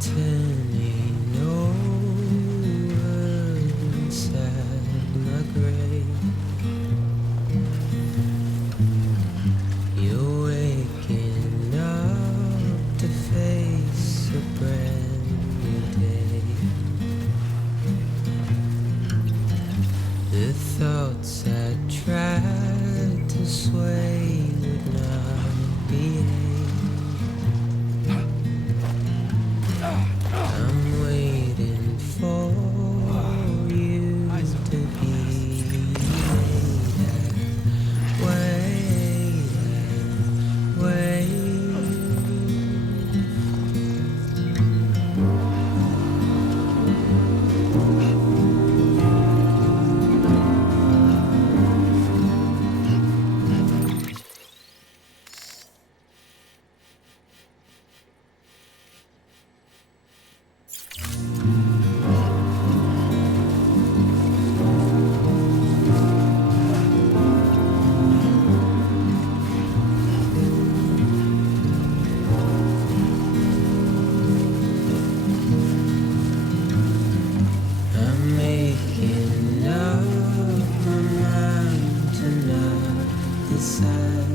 turning over inside my grave. You're waking up to face a brand new day. The thoughts I tried to sway would not behave. I'm waiting for you to be wait. I'm making up my mind to not decide.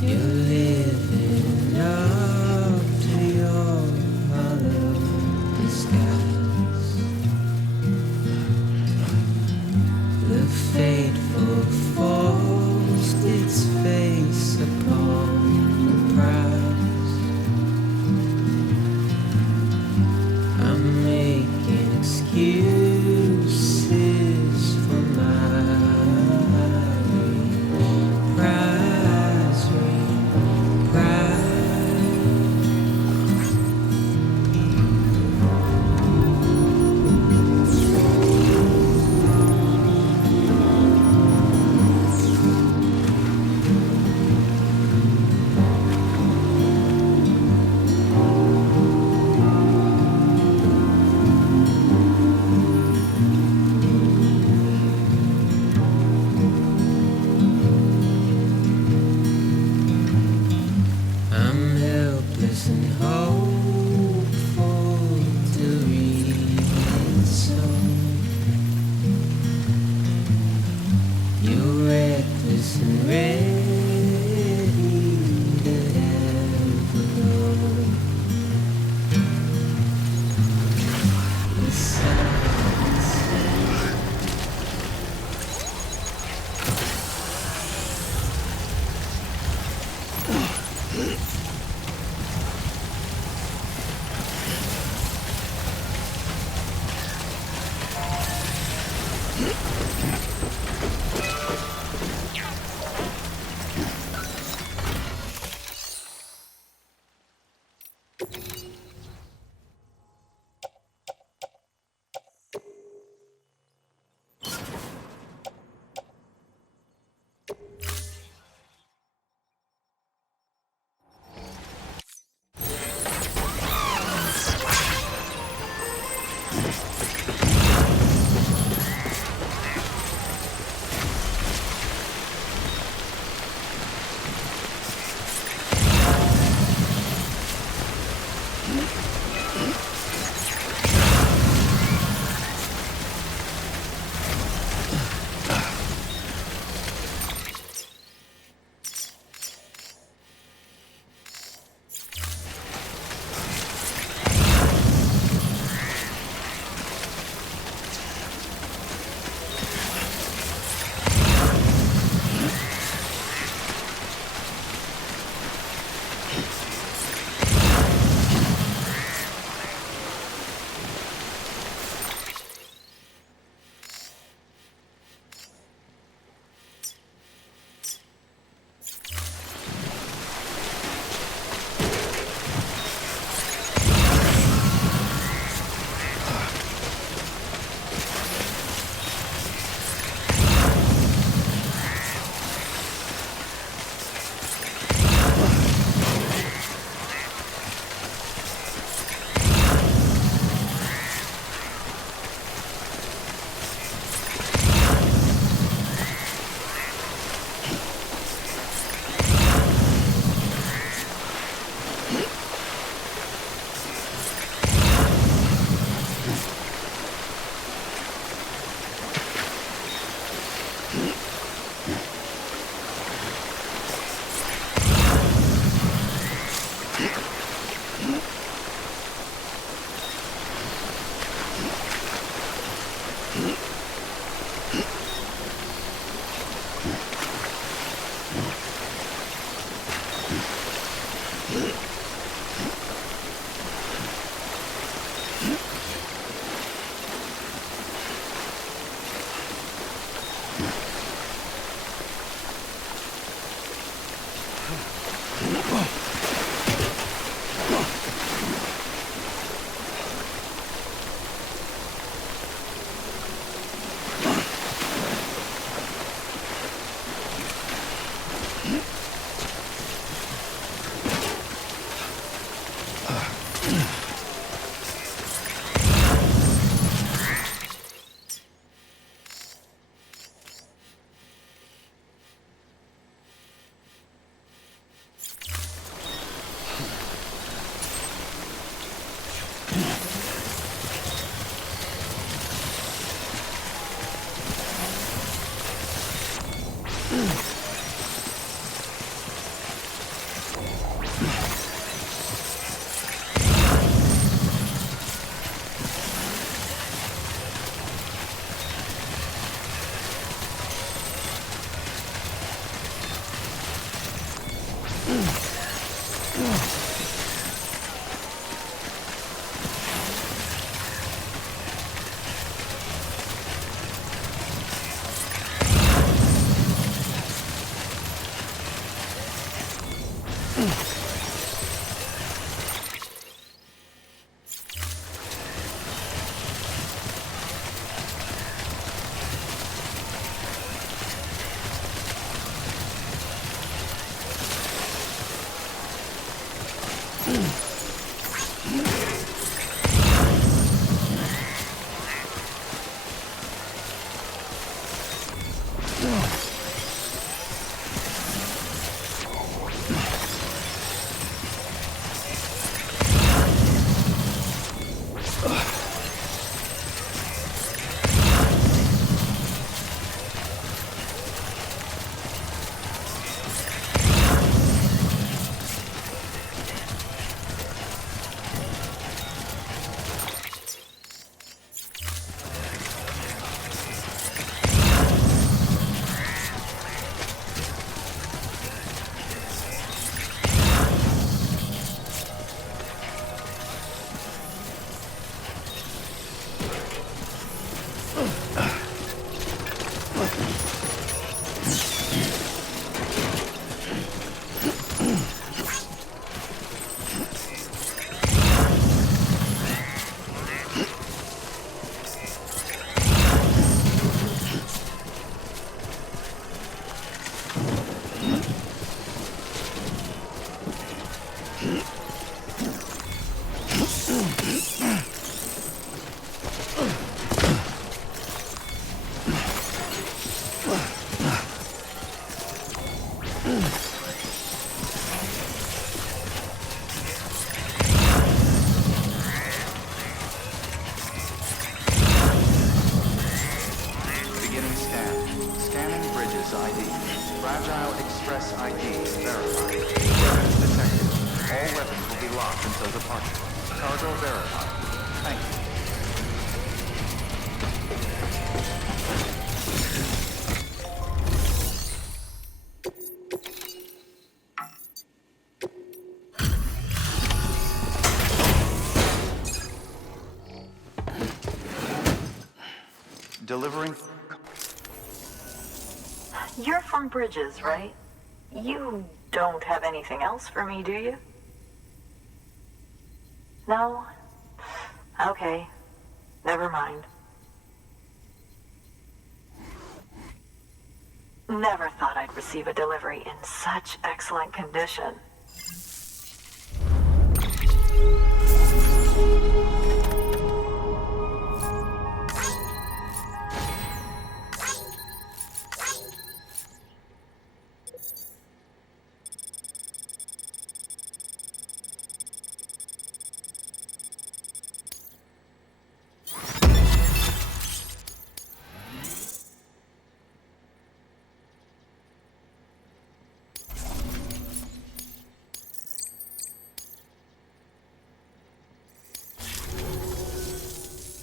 You're living up to your hollow disguise. The fateful forced its face upon the prize. I'm making excuses for my reprise. I'm helpless and hopeful to read the song. You're reckless and ready to ever go. The silence Delivering. You're from Bridges, right? You don't have anything else for me, do you? No? Okay. Never mind. Never thought I'd receive a delivery in such excellent condition.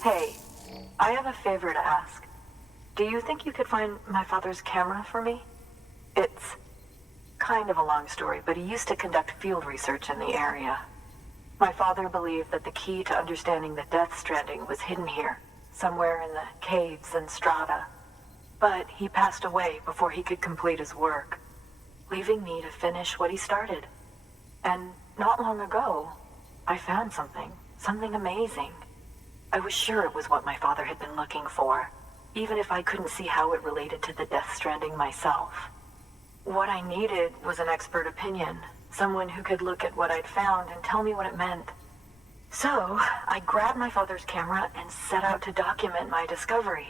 Hey, I have a favor to ask. Do you think you could find my father's camera for me? It's kind of a long story, but he used to conduct field research in the area. My father believed that the key to understanding the Death Stranding was hidden here, somewhere in the caves and strata. But he passed away before he could complete his work, leaving me to finish what he started. And not long ago, I found something amazing. I was sure it was what my father had been looking for, even if I couldn't see how it related to the Death Stranding myself. What I needed was an expert opinion, someone who could look at what I'd found and tell me what it meant. So, I grabbed my father's camera and set out to document my discovery.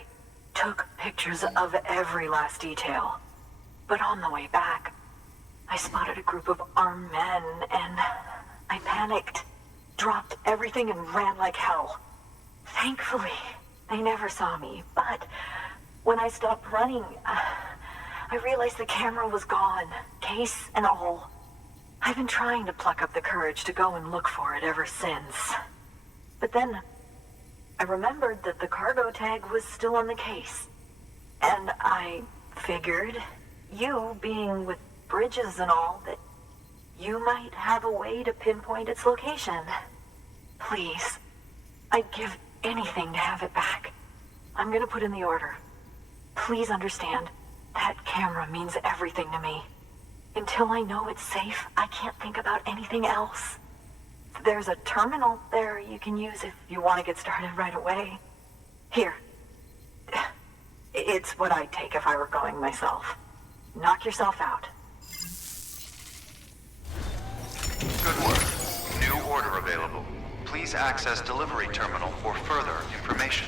Took pictures of every last detail. But on the way back, I spotted a group of armed men and I panicked, dropped everything and ran like hell. Thankfully, they never saw me, but when I stopped running, I realized the camera was gone, case and all. I've been trying to pluck up the courage to go and look for it ever since. But then, I remembered that the cargo tag was still on the case. And I figured, you being with bridges and all, that you might have a way to pinpoint its location. Please, I'd give anything to have it back. I'm gonna put in the order. Please understand, that camera means everything to me. Until I know it's safe, I can't think about anything else. There's a terminal there you can use if you want to get started right away. Here. It's what I'd take if I were going myself. Knock yourself out. Good work. New order available. Please access delivery terminal for further information.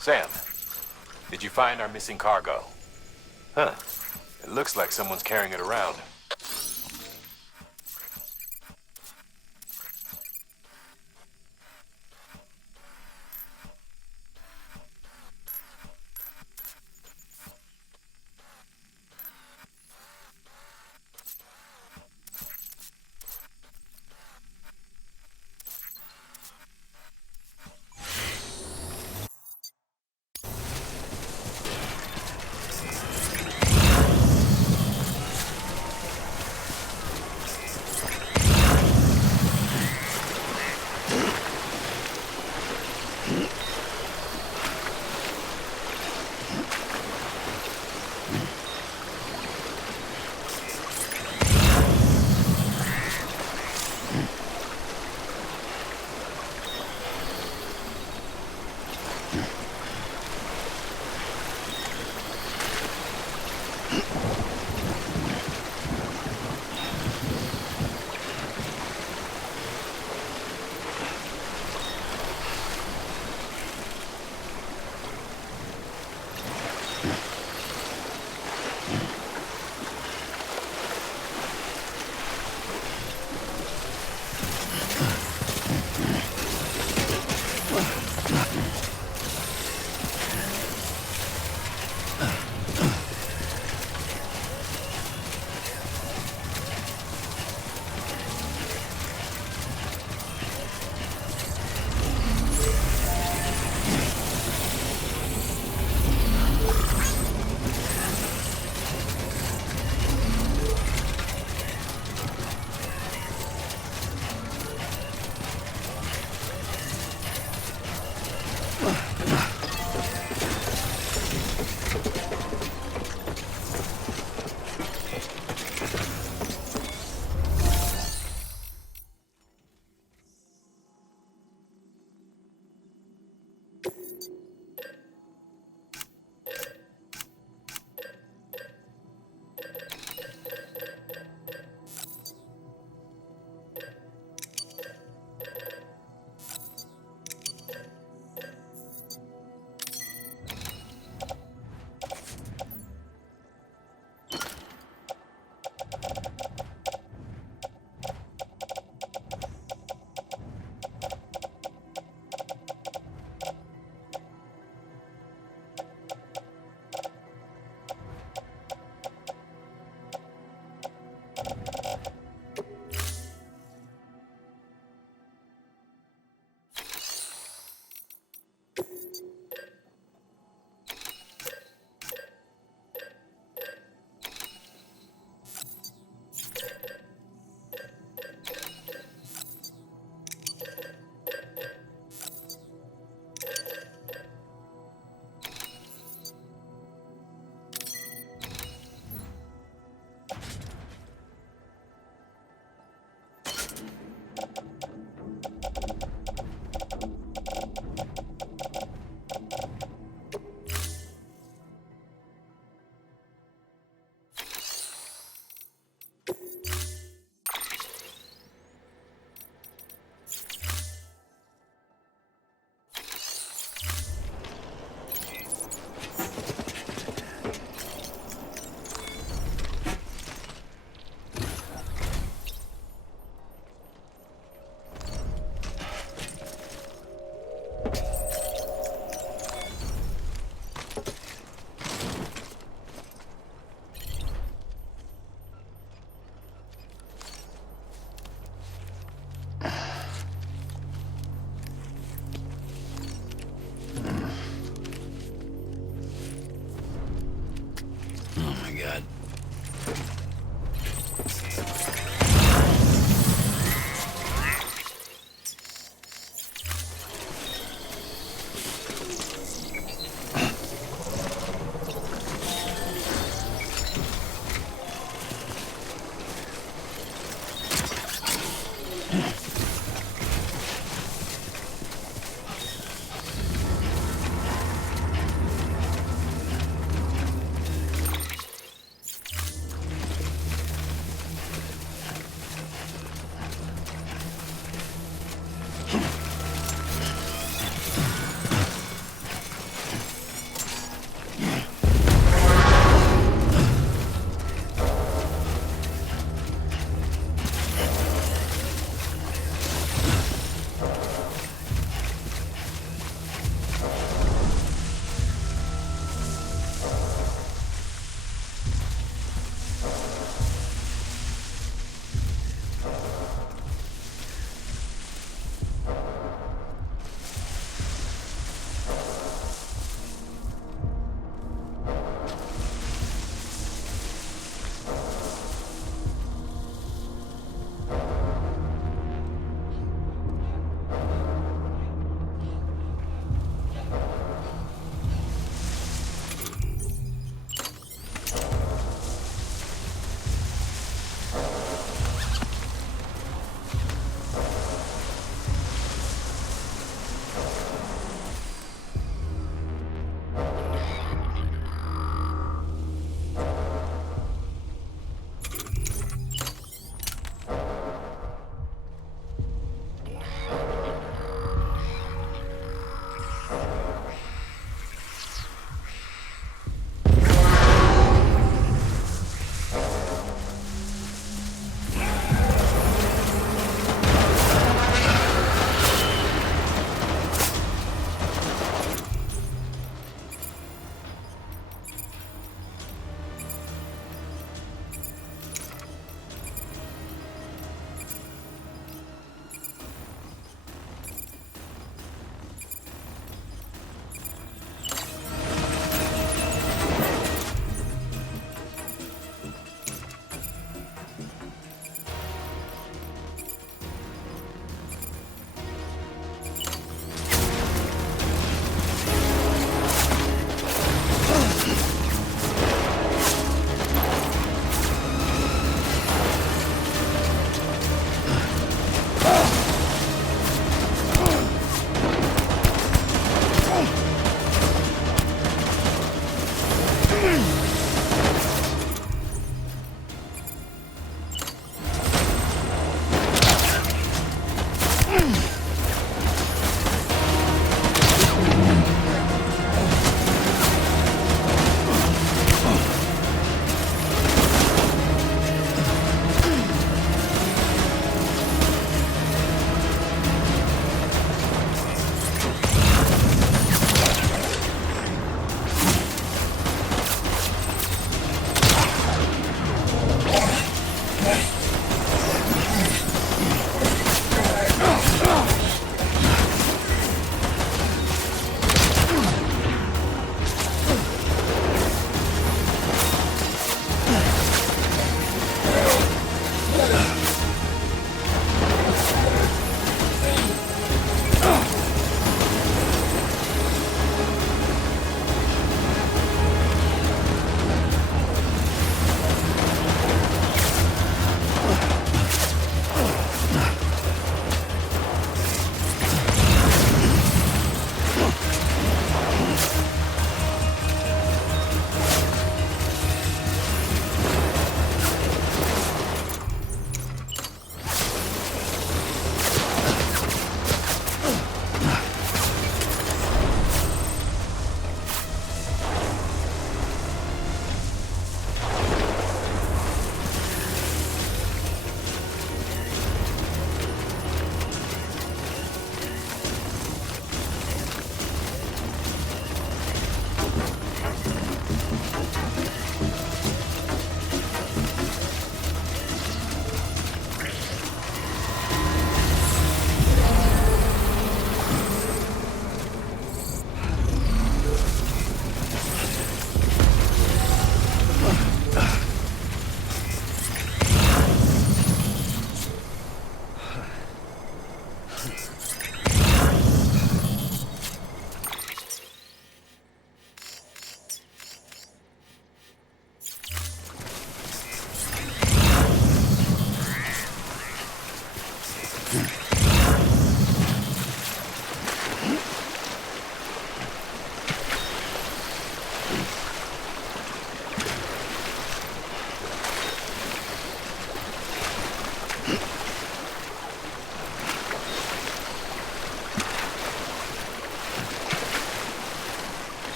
Sam, did you find our missing cargo? Huh. It looks like someone's carrying it around.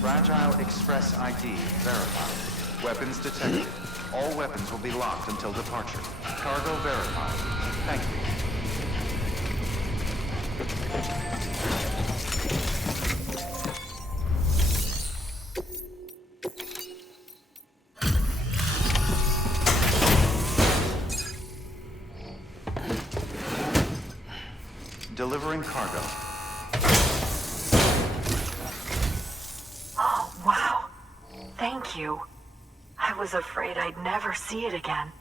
Fragile Express ID verified. Weapons detected. All weapons will be locked until departure. Cargo verified. Thank you. Delivering cargo. Oh, wow. Thank you. I was afraid I'd never see it again.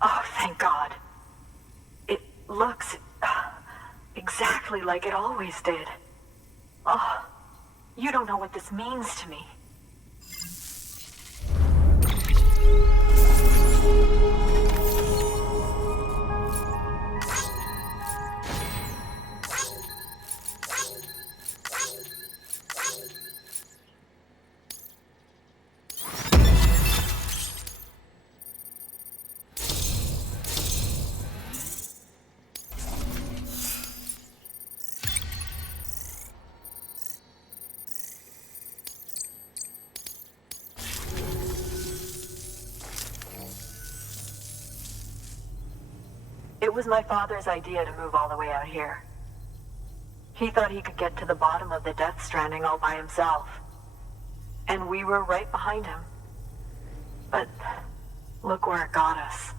Oh, thank God. It looks exactly like it always did. Oh, you don't know what this means to me. It was my father's idea to move all the way out here. He thought he could get to the bottom of the Death Stranding all by himself. And we were right behind him. But look where it got us.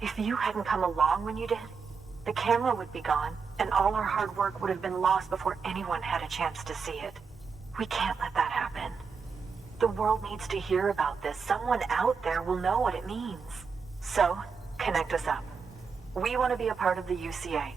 If you hadn't come along when you did, the camera would be gone, and all our hard work would have been lost before anyone had a chance to see it. We can't let that happen. The world needs to hear about this. Someone out there will know what it means. So, connect us up. We want to be a part of the UCA.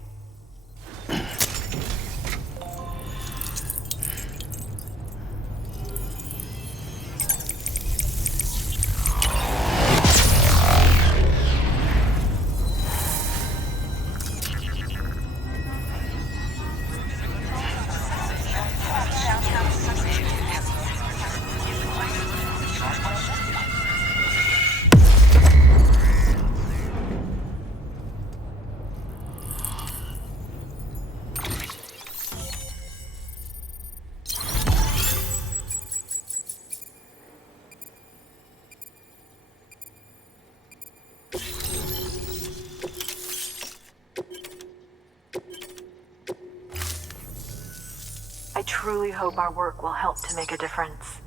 I truly hope our work will help to make a difference.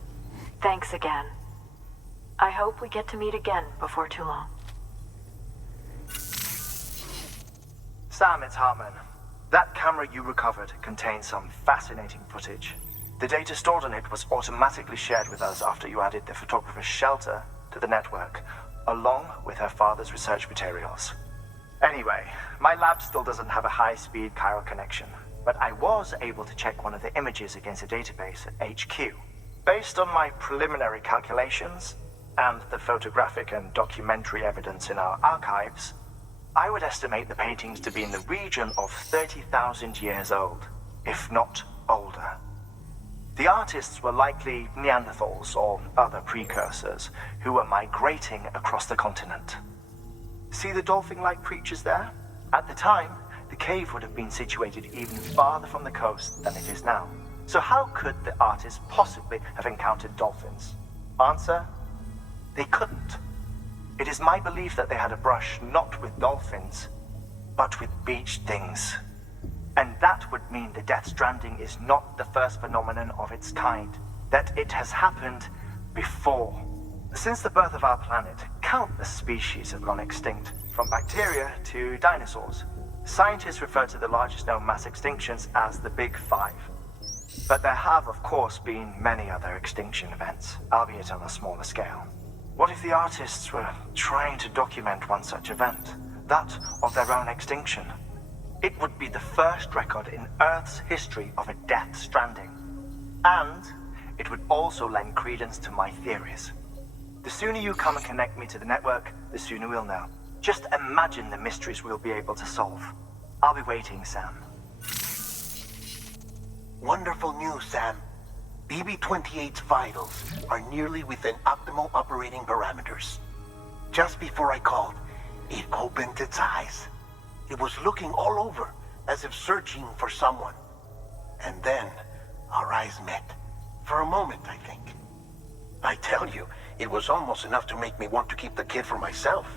Thanks again. I hope we get to meet again before too long. Sam, it's Hartman. That camera you recovered contains some fascinating footage. The data stored on it was automatically shared with us after you added the photographer's shelter to the network, along with her father's research materials. Anyway, my lab still doesn't have a high-speed chiral connection, but I was able to check one of the images against a database at HQ. Based on my preliminary calculations, and the photographic and documentary evidence in our archives, I would estimate the paintings to be in the region of 30,000 years old, if not older. The artists were likely Neanderthals or other precursors who were migrating across the continent. See the dolphin-like creatures there? At the time, the cave would have been situated even farther from the coast than it is now. So how could the artists possibly have encountered dolphins? Answer? They couldn't. It is my belief that they had a brush not with dolphins, but with beach things. And that would mean the Death Stranding is not the first phenomenon of its kind, that it has happened before. Since the birth of our planet, countless species have gone extinct, from bacteria to dinosaurs. Scientists refer to the largest known mass extinctions as the Big Five. But there have, of course, been many other extinction events, albeit on a smaller scale. What if the artists were trying to document one such event, that of their own extinction? It would be the first record in Earth's history of a Death Stranding. And it would also lend credence to my theories. The sooner you come and connect me to the network, the sooner we'll know. Just imagine the mysteries we'll be able to solve. I'll be waiting, Sam. Wonderful news, Sam. BB-28's vitals are nearly within optimal operating parameters. Just before I called, it opened its eyes. It was looking all over, as if searching for someone. And then, our eyes met. For a moment, I think. I tell you, it was almost enough to make me want to keep the kid for myself.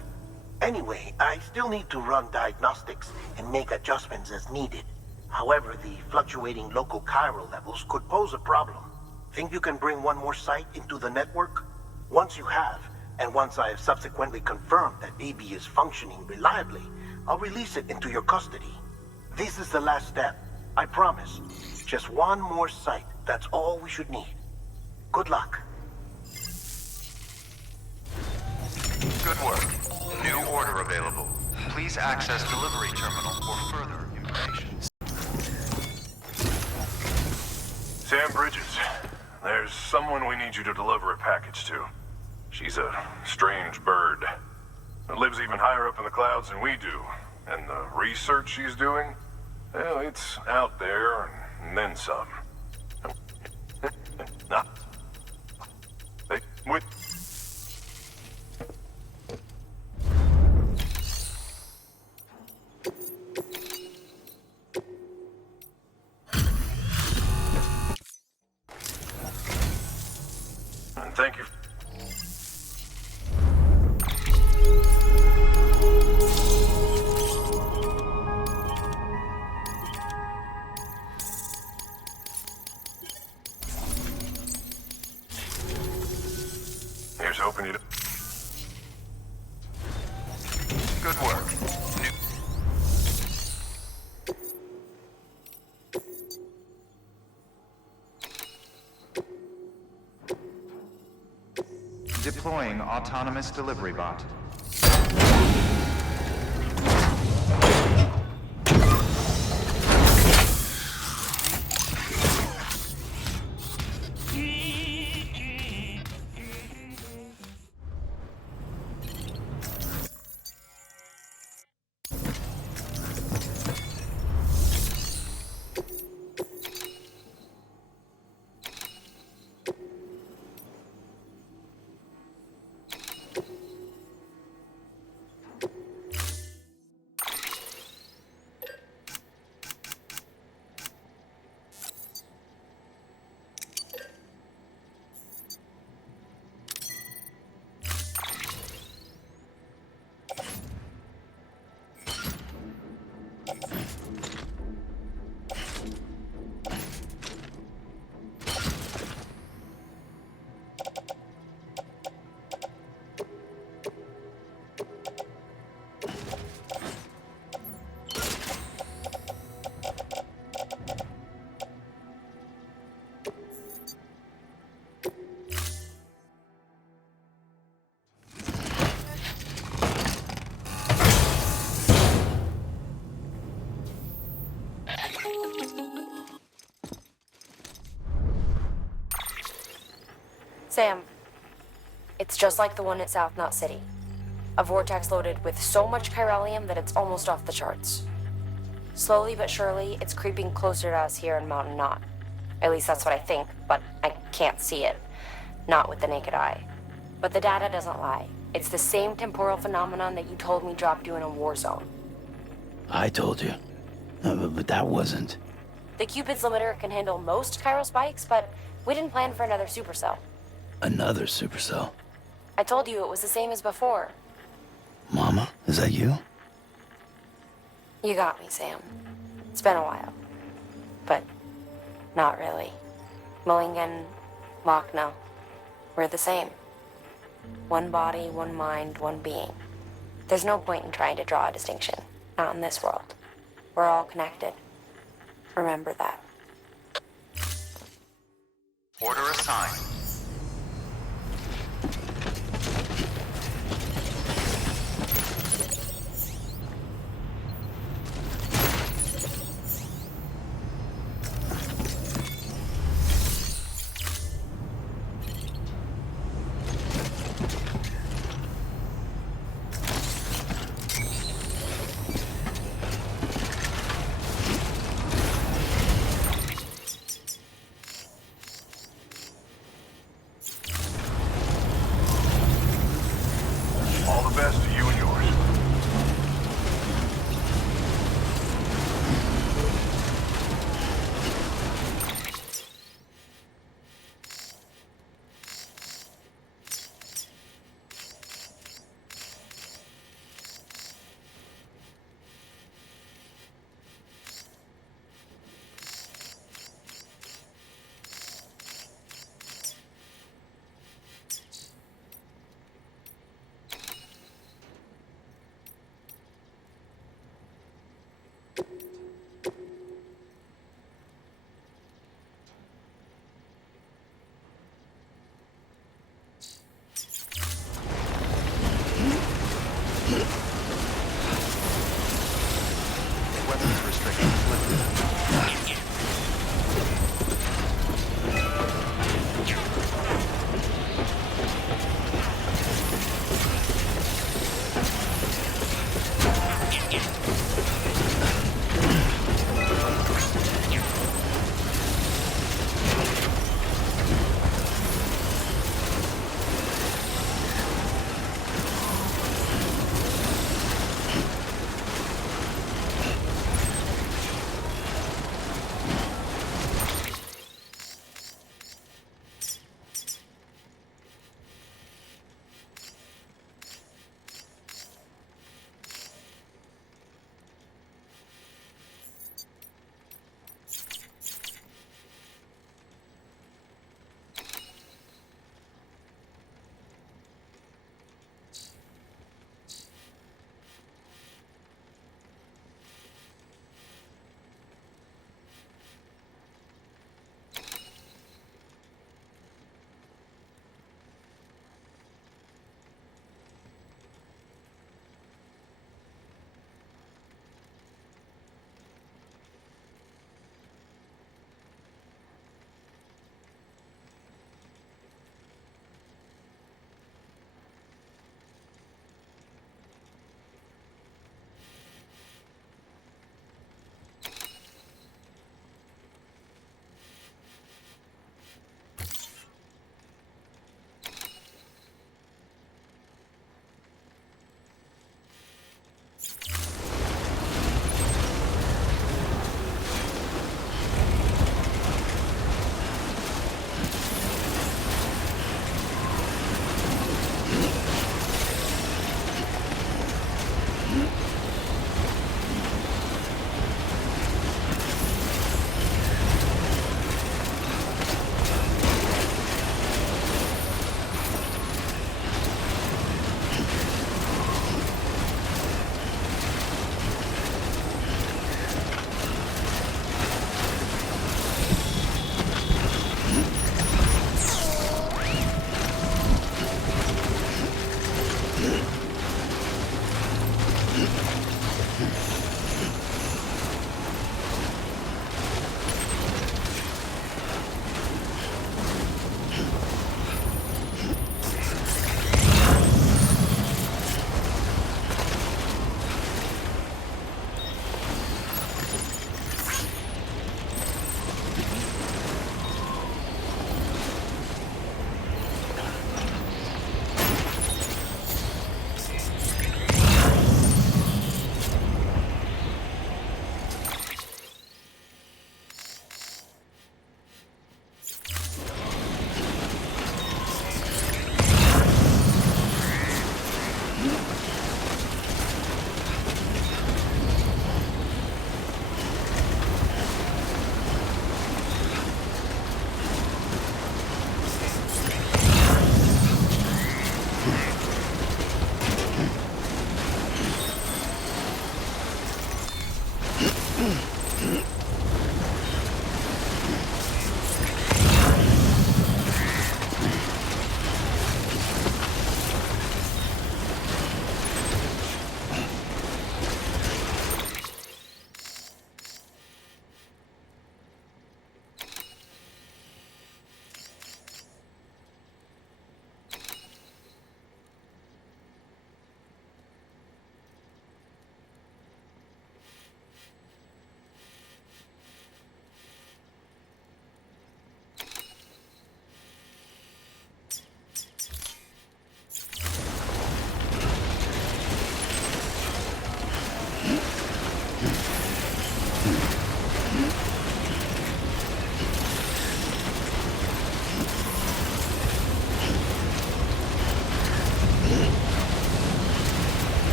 Anyway, I still need to run diagnostics and make adjustments as needed. However, the fluctuating local chiral levels could pose a problem. Think you can bring one more site into the network? Once you have, and once I have subsequently confirmed that BB is functioning reliably, I'll release it into your custody. This is the last step, I promise. Just one more site, that's all we should need. Good luck. Good work. New order available. Please access delivery terminal for further information. Sam Bridges, there's someone we need you to deliver a package to. She's a strange bird. It lives even higher up in the clouds than we do. And the research she's doing, well, it's out there and then some. With thank you. Here's hoping you don't. Good work. Deploying autonomous delivery bot. Sam, it's just like the one at South Knot City. A vortex loaded with so much chiralium that it's almost off the charts. Slowly but surely, it's creeping closer to us here in Mountain Knot. At least that's what I think, but I can't see it. Not with the naked eye. But the data doesn't lie. It's the same temporal phenomenon that you told me dropped you in a war zone. I told you. But that wasn't. The Cupid's limiter can handle most chiral spikes, but we didn't plan for another supercell. Another supercell. I told you it was the same as before. Mama, is that you? You got me, Sam. It's been a while. But not really. Mulligan, Lochno, we're the same. One body, one mind, one being. There's no point in trying to draw a distinction. Not in this world. We're all connected. Remember that. Order assigned.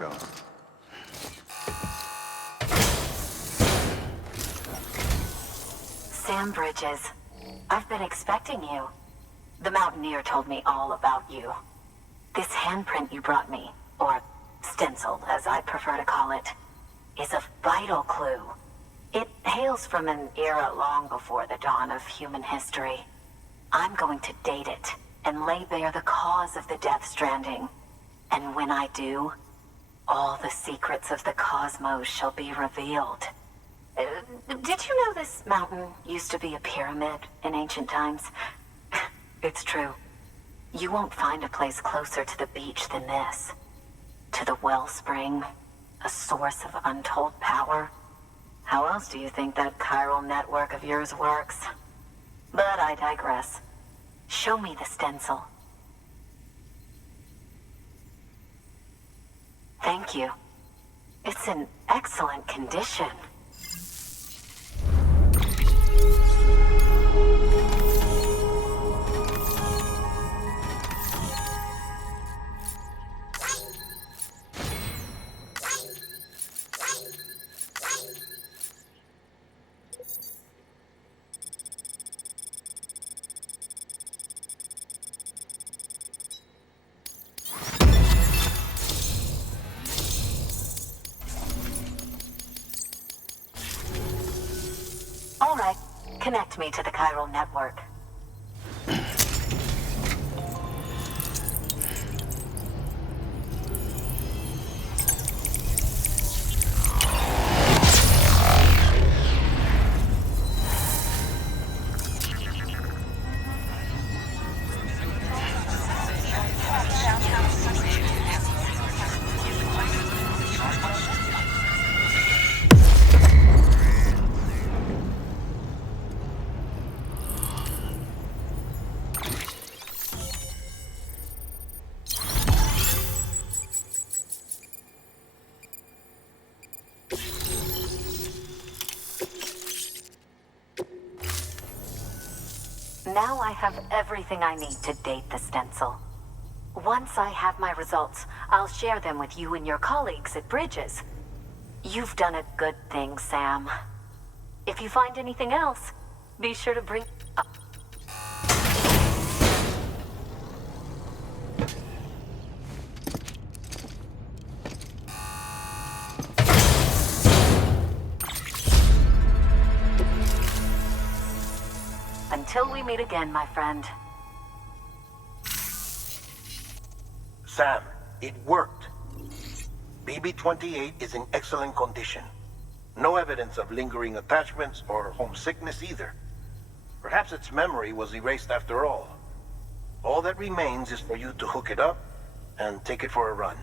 cargo. Sam Bridges, I've been expecting you. The Mountaineer told me all about you. This handprint you brought me, or stencil as I prefer to call it, is a vital clue. It hails from an era long before the dawn of human history. I'm going to date it and lay bare the cause of the Death Stranding. And when I do, all the secrets of the cosmos shall be revealed. Did you know this mountain used to be a pyramid in ancient times? It's true. You won't find a place closer to the beach than this. To the wellspring, a source of untold power. How else do you think that chiral network of yours works? But I digress. Show me the stencil. Thank you. It's in excellent condition. All right, connect me to the chiral network. Now I have everything I need to date the stencil. Once I have my results, I'll share them with you and your colleagues at Bridges. You've done a good thing, Sam. If you find anything else, be sure to bring up. Until we meet again, my friend. Sam, it worked. BB-28 is in excellent condition. No evidence of lingering attachments or homesickness either. Perhaps its memory was erased after all. All that remains is for you to hook it up and take it for a run.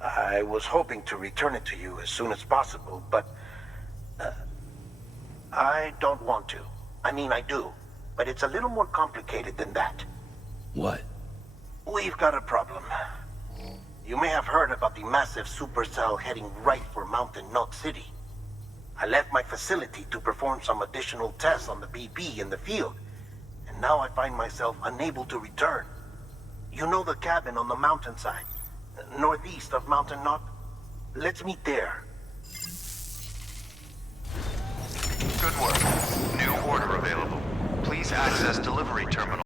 I was hoping to return it to you as soon as possible, but I don't want to. I mean, I do, but it's a little more complicated than that. What? We've got a problem. You may have heard about the massive supercell heading right for Mountain Knot City. I left my facility to perform some additional tests on the BB in the field, and now I find myself unable to return. You know the cabin on the mountainside, northeast of Mountain Knot? Let's meet there. Good work. New order available. Please access delivery terminal.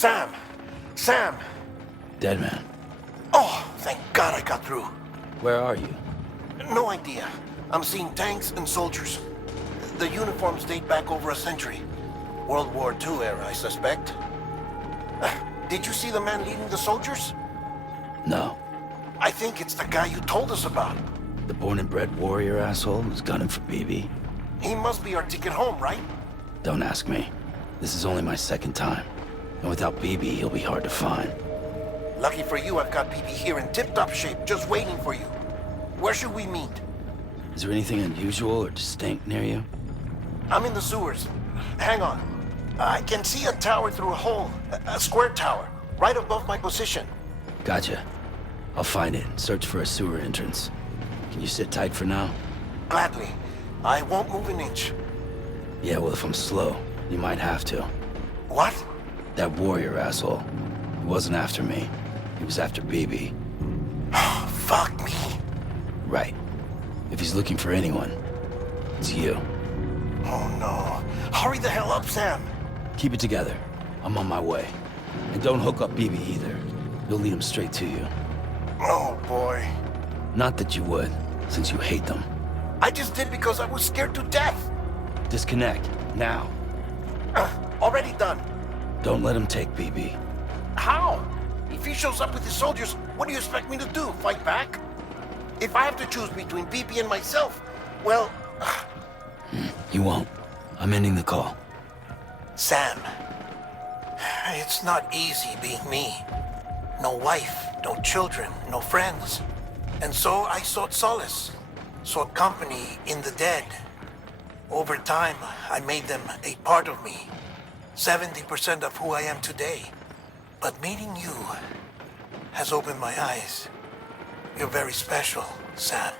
Sam! Sam! Dead man. Oh, thank God I got through. Where are you? No idea. I'm seeing tanks and soldiers. The uniforms date back over a century. World War II era, I suspect. Did you see the man leading the soldiers? No. I think it's the guy you told us about. The born and bred warrior asshole who's gunning for BB. He must be our ticket home, right? Don't ask me. This is only my second time. And without BB, he'll be hard to find. Lucky for you, I've got BB here in tip-top shape, just waiting for you. Where should we meet? Is there anything unusual or distinct near you? I'm in the sewers. Hang on. I can see a tower through a hole. A square tower, right above my position. Gotcha. I'll find it. Search for a sewer entrance. Can you sit tight for now? Gladly. I won't move an inch. Yeah, well, if I'm slow, you might have to. What? That warrior asshole. He wasn't after me. He was after BB. Fuck me. Right. If he's looking for anyone, it's you. Oh no. Hurry the hell up, Sam. Keep it together. I'm on my way. And don't hook up BB either. He'll lead him straight to you. Oh boy. Not that you would, since you hate them. I just did because I was scared to death. Disconnect, now. Already done. Don't let him take BB. How? If he shows up with his soldiers, what do you expect me to do? Fight back? If I have to choose between BB and myself, well... He won't. I'm ending the call. Sam, it's not easy being me. No wife, no children, no friends. And so I sought solace, sought company in the dead. Over time, I made them a part of me. 70% of who I am today. But meeting you has opened my eyes. You're very special, Sam.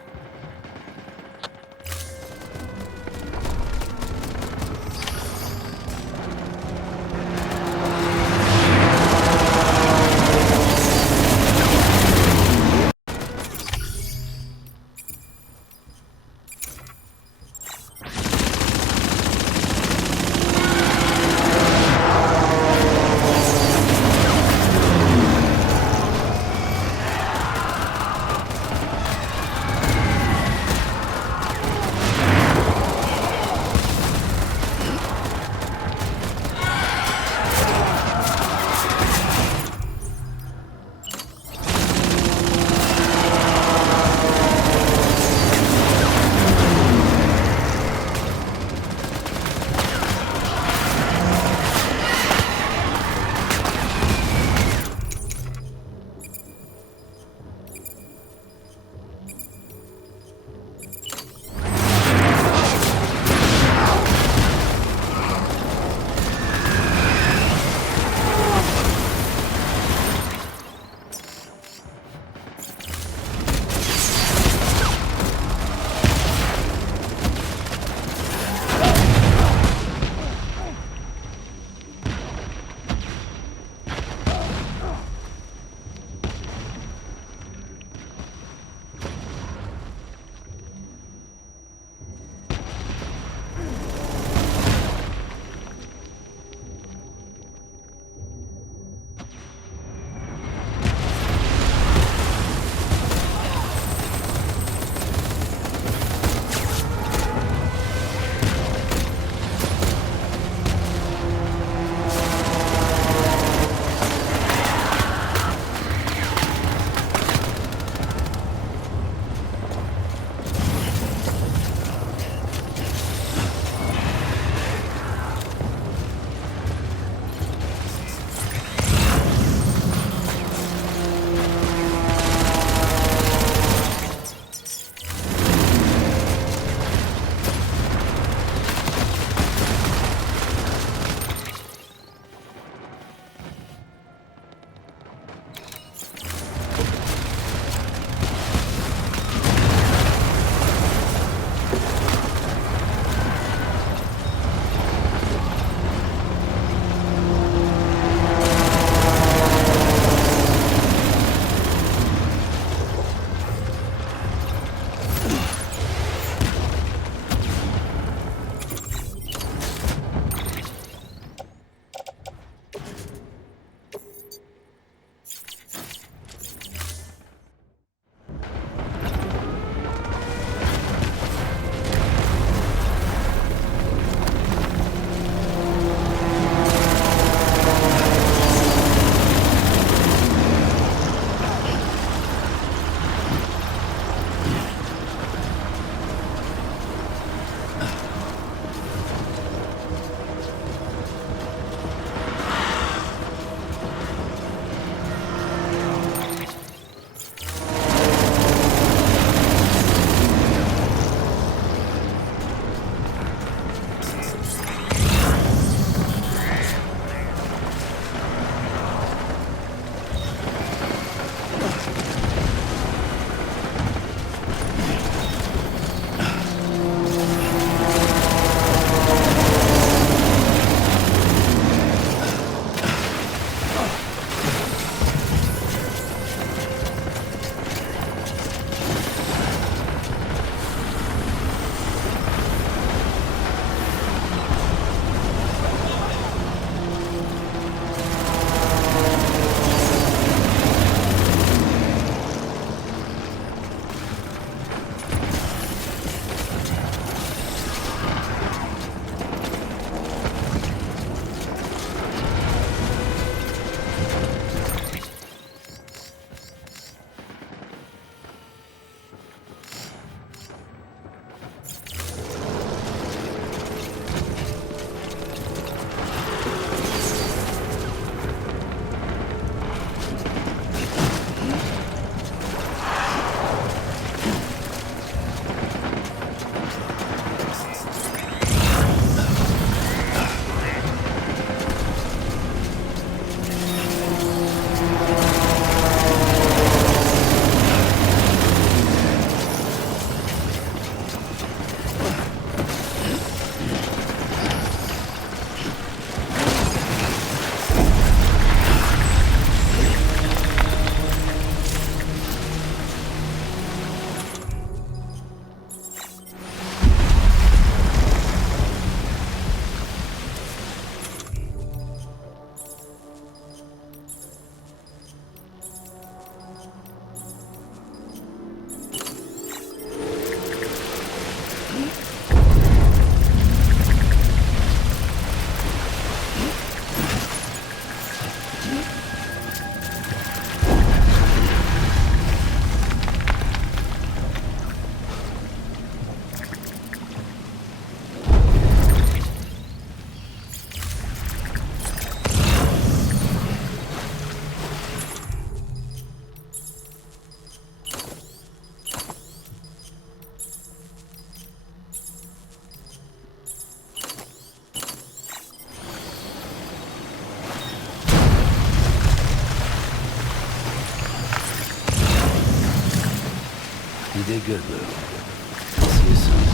You did good, Lou. I'll see you soon.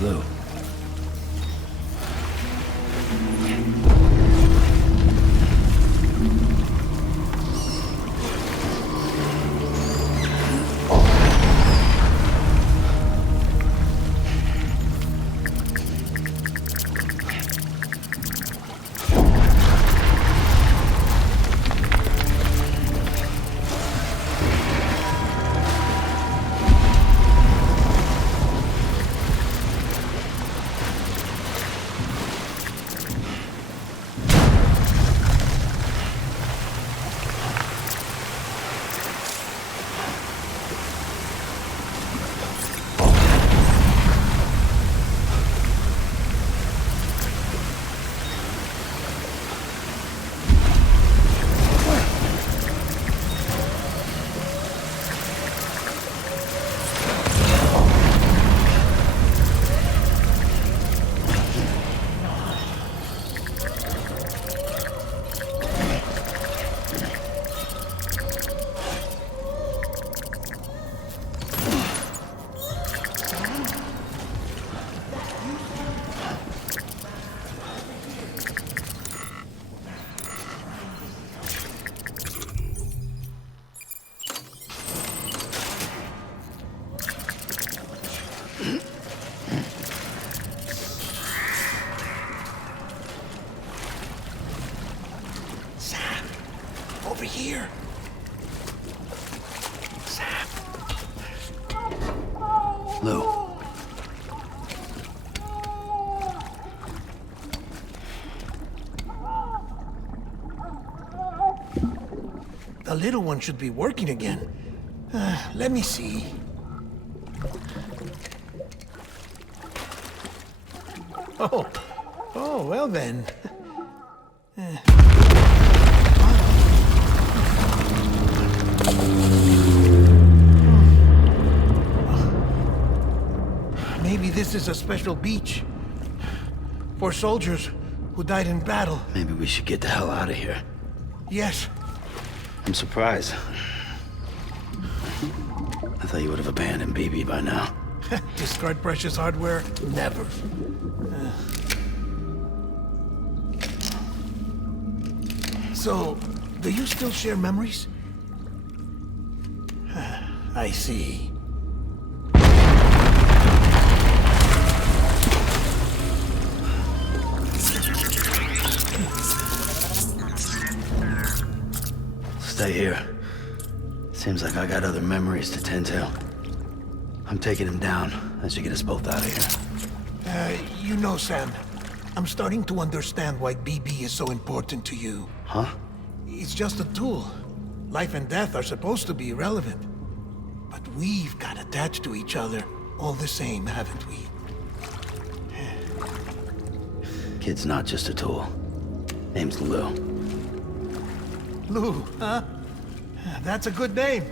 Lou. Over here. Sam. Lou. The little one should be working again. Let me see. Oh, well then. Maybe this is a special beach for soldiers who died in battle. Maybe we should get the hell out of here. Yes. I'm surprised. I thought you would have abandoned BB by now. Discard precious hardware? Never. So, do you still share memories? I see. Stay here. Seems like I got other memories to tend to. I'm taking him down. That should get us both out of here. You know, Sam, I'm starting to understand why BB is so important to you. Huh? It's just a tool. Life and death are supposed to be irrelevant. But we've got attached to each other all the same, haven't we? Kid's not just a tool. Name's Lou. Lou, huh? That's a good name.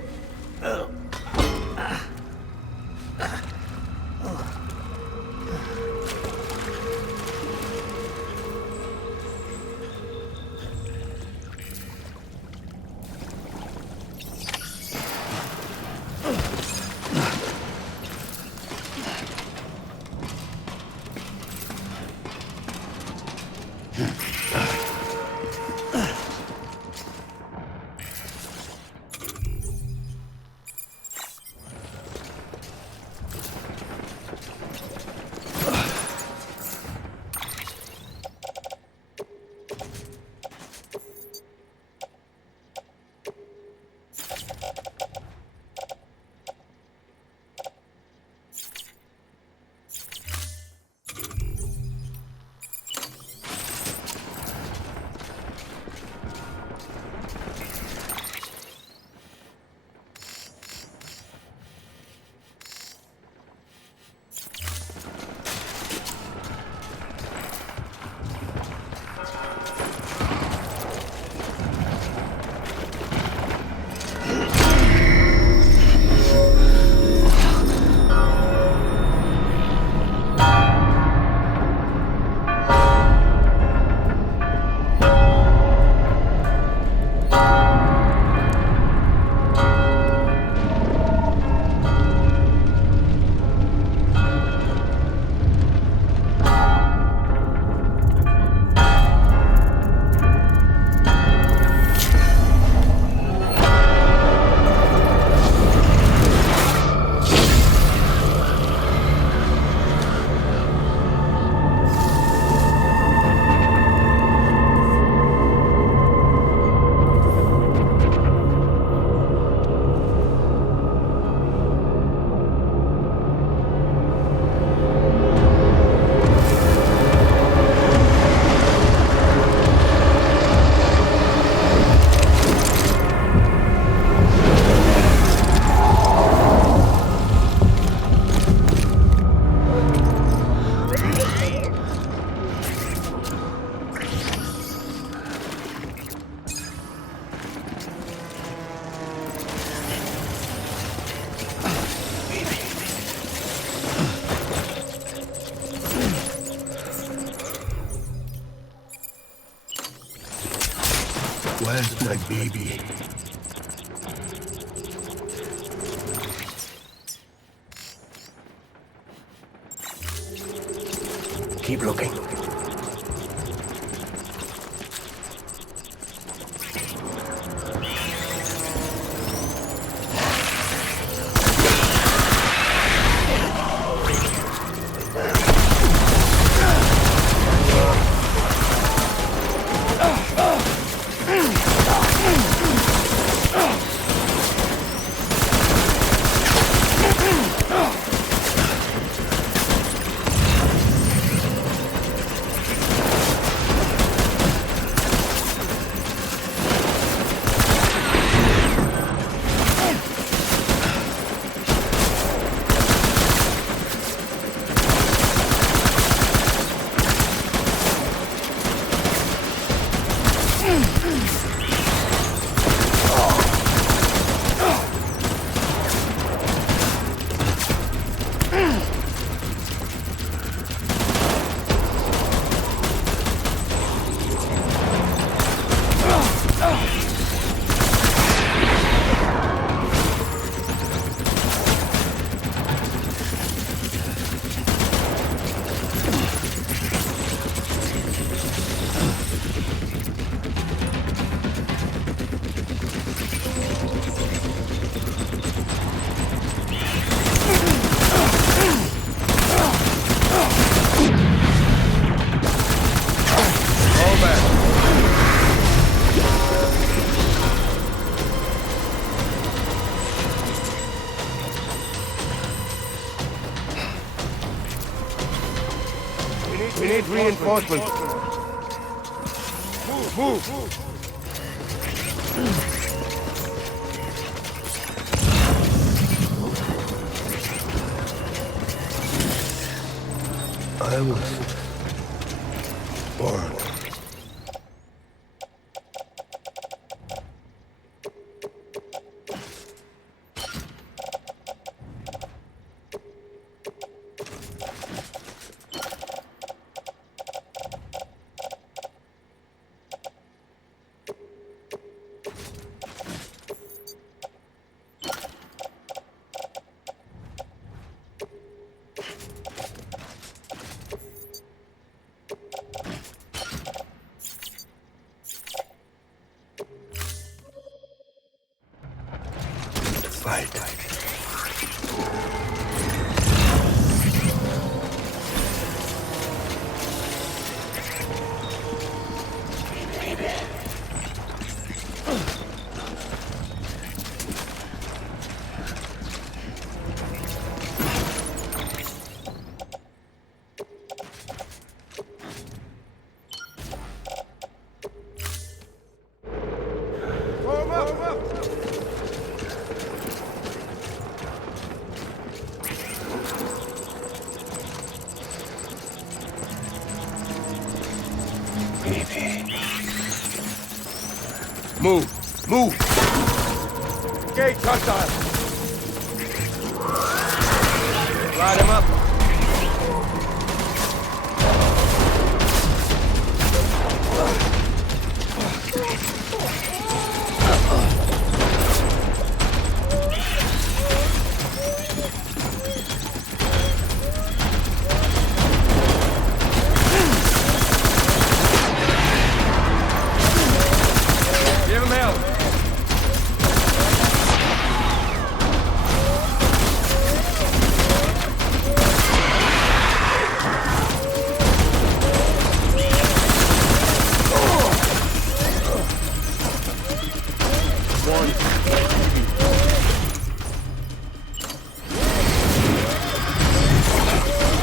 like BB. Keep looking. We need reinforcements. Move! I was born. Fight. Move! Gate hostile! Light him up! Give him help!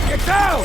Get down!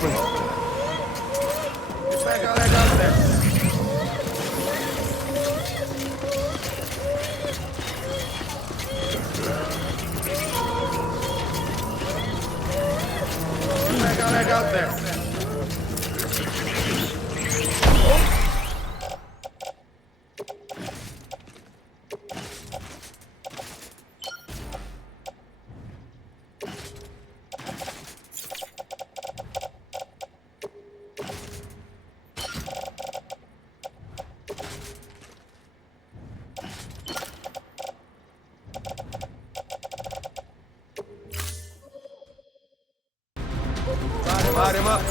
reinforcements. Get back out there. Get back out there. Light him up.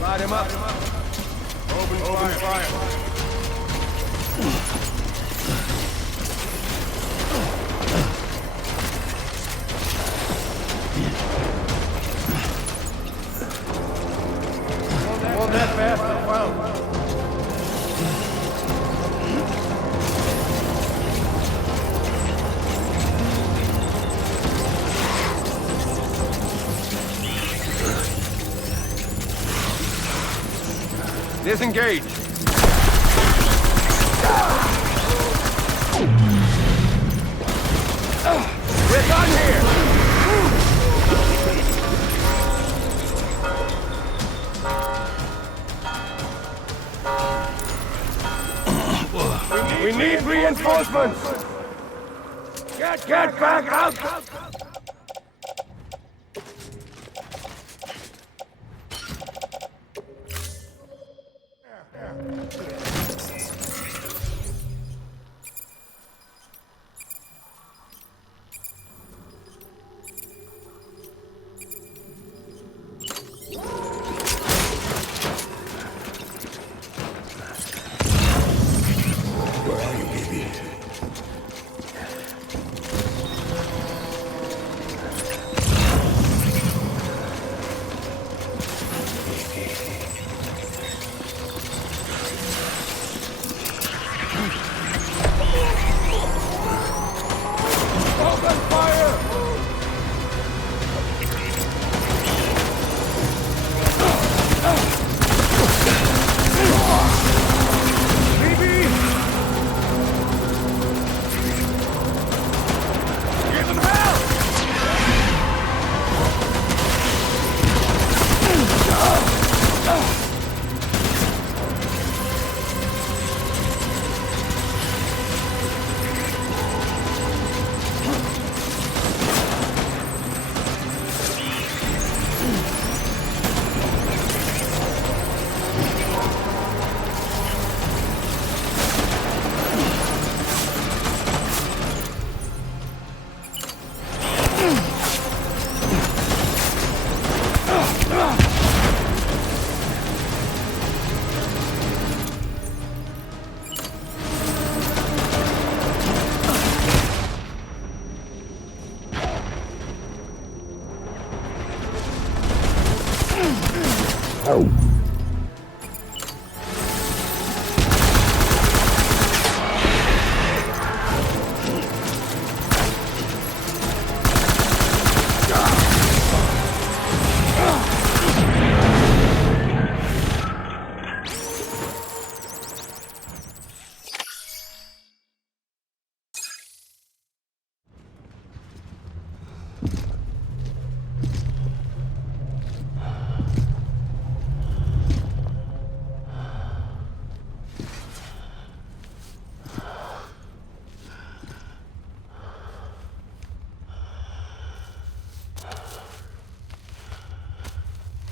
Light him up. Open fire. Wasn't that fast, I found. Disengage. We're done here. We need reinforcements. Get back out.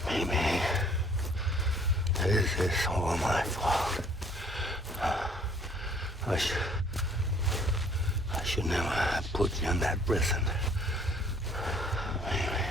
Mimi, this is all my fault. I should never have put you in that prison. Mimi.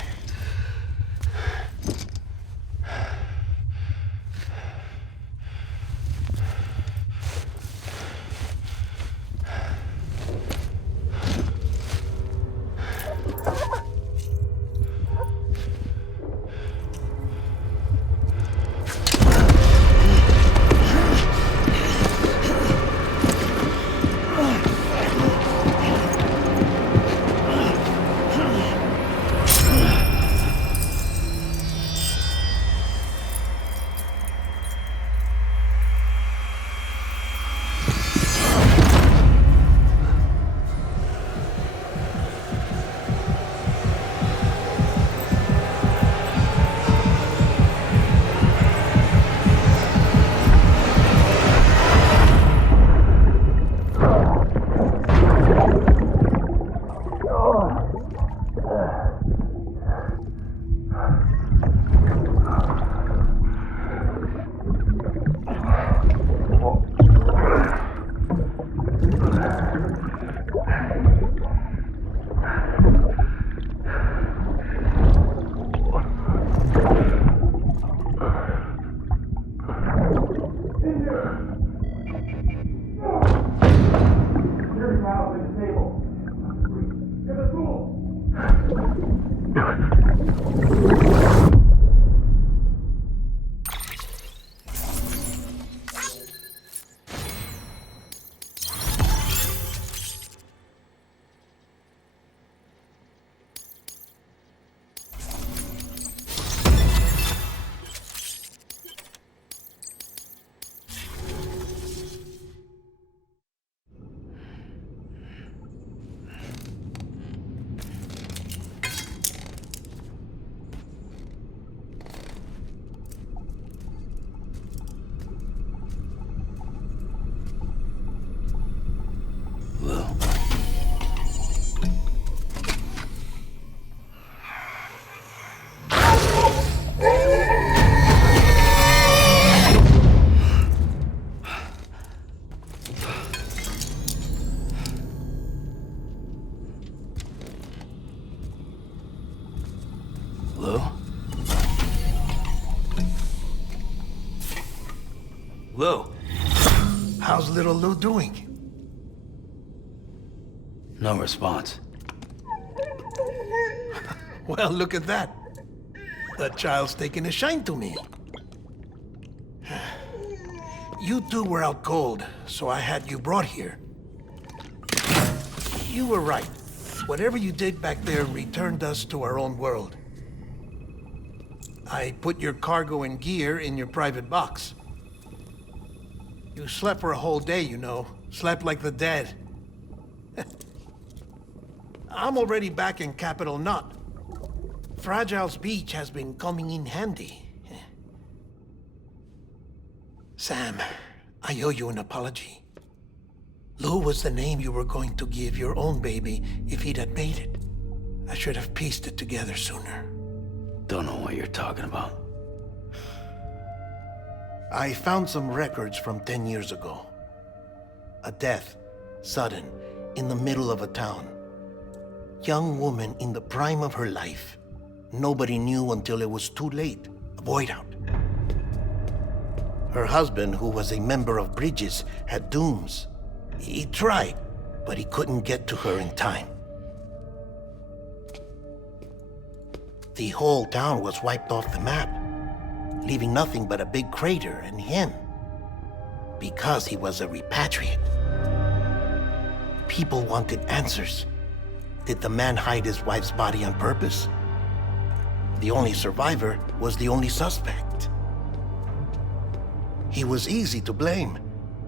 Lou? Lou? How's little Lou doing? No response. Well, look at that. The child's taking a shine to me. You two were out cold, so I had you brought here. You were right. Whatever you did back there returned us to our own world. I put your cargo and gear in your private box. You slept for a whole day, you know. Slept like the dead. I'm already back in Capital Knot. Fragile's beach has been coming in handy. Sam, I owe you an apology. Lou was the name you were going to give your own baby if he'd had made it. I should have pieced it together sooner. Don't know what you're talking about. I found some records from 10 years ago. A death, sudden, in the middle of a town. Young woman in the prime of her life. Nobody knew until it was too late. A void out. Her husband, who was a member of Bridges, had dooms. He tried, but he couldn't get to her in time. The whole town was wiped off the map. leaving nothing but a big crater and him. Because he was a repatriate. People wanted answers. Did the man hide his wife's body on purpose? The only survivor was the only suspect. He was easy to blame,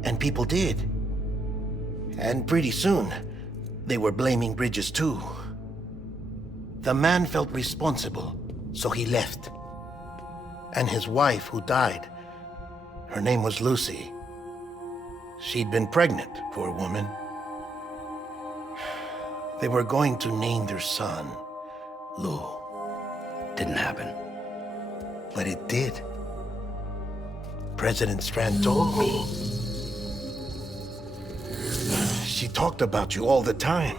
and people did. And pretty soon, they were blaming Bridges too. The man felt responsible, so he left. And his wife, who died, her name was Lucy. She'd been pregnant, poor woman. They were going to name their son Lou. Didn't happen. But it did. President Strand told me. She talked about you all the time.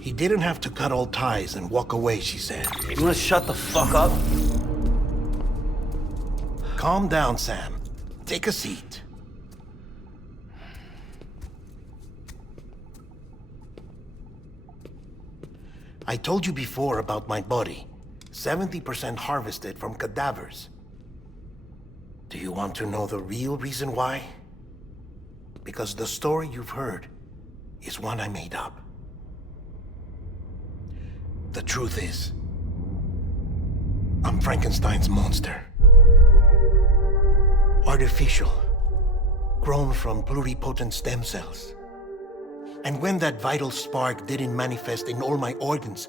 He didn't have to cut all ties and walk away, she said. You wanna shut the fuck up? Calm down, Sam. Take a seat. I told you before about my body. 70% harvested from cadavers. Do you want to know the real reason why? Because the story you've heard is one I made up. The truth is, I'm Frankenstein's monster. Artificial, grown from pluripotent stem cells. And when that vital spark didn't manifest in all my organs,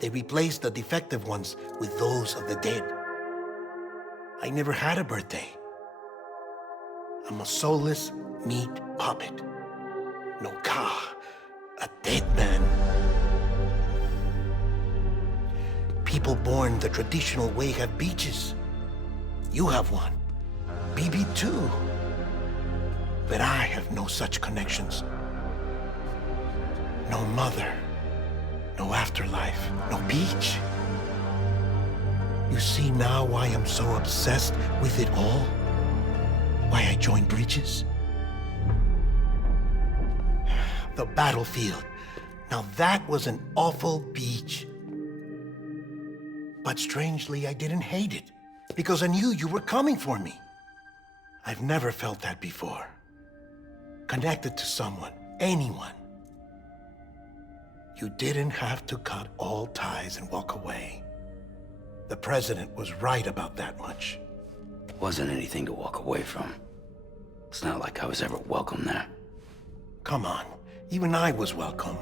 they replaced the defective ones with those of the dead. I never had a birthday. I'm a soulless meat puppet. No ka, a dead man. People born the traditional way have beaches. You have one. BB too. But I have no such connections. No mother. No afterlife. No beach. You see now why I'm so obsessed with it all? Why I joined Bridges? The battlefield. Now that was an awful beach. But strangely, I didn't hate it, because I knew you were coming for me. I've never felt that before. Connected to someone, anyone. You didn't have to cut all ties and walk away. The president was right about that much. Wasn't anything to walk away from. It's not like I was ever welcome there. Come on, even I was welcome.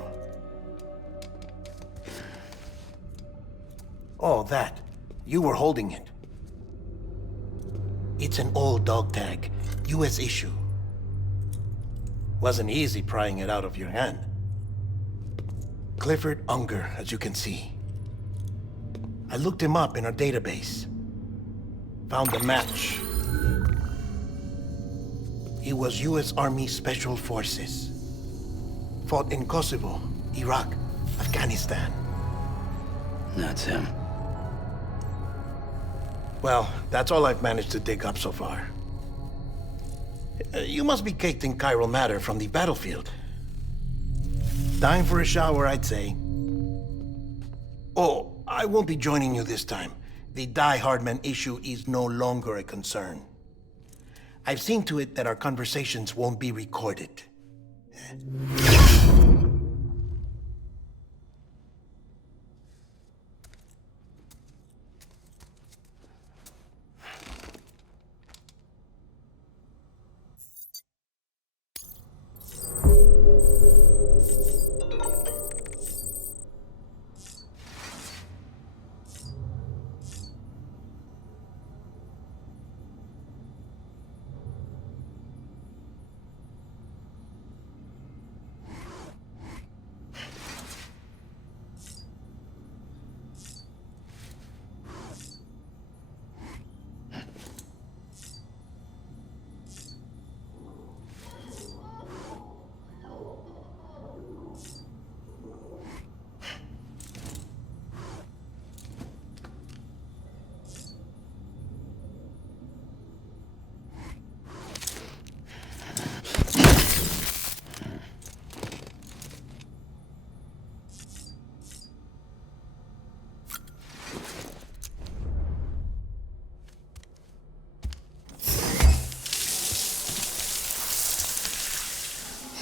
Oh, that. You were holding it. It's an old dog tag, US issue. Wasn't easy prying it out of your hand. Clifford Unger, as you can see. I looked him up in our database. Found a match. He was US Army Special Forces. Fought in Kosovo, Iraq, Afghanistan. That's him. Well, that's all I've managed to dig up so far. You must be caked in chiral matter from the battlefield. Time for a shower, I'd say. Oh, I won't be joining you this time. The Die Hardman issue is no longer a concern. I've seen to it that our conversations won't be recorded.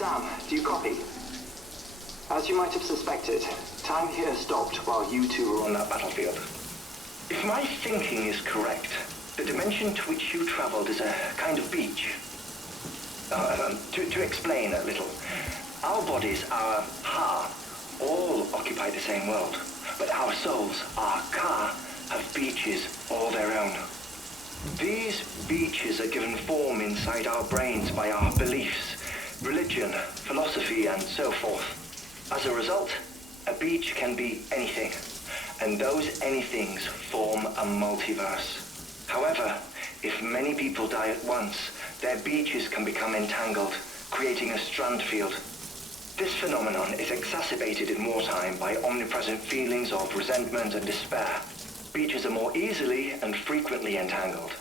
Sam, do you copy? As you might have suspected, time here stopped while you two were on that battlefield. If my thinking is correct, the dimension to which you traveled is a kind of beach. To explain a little, our bodies, our ha, all occupy the same world, but our souls, our ka, have beaches all their own. These beaches are given form inside our brains by our beliefs, religion, philosophy, and so forth. As a result, a beach can be anything, and those anythings form a multiverse. However, if many people die at once, their beaches can become entangled, creating a strand field. This phenomenon is exacerbated in wartime by omnipresent feelings of resentment and despair. Beaches are more easily and frequently entangled.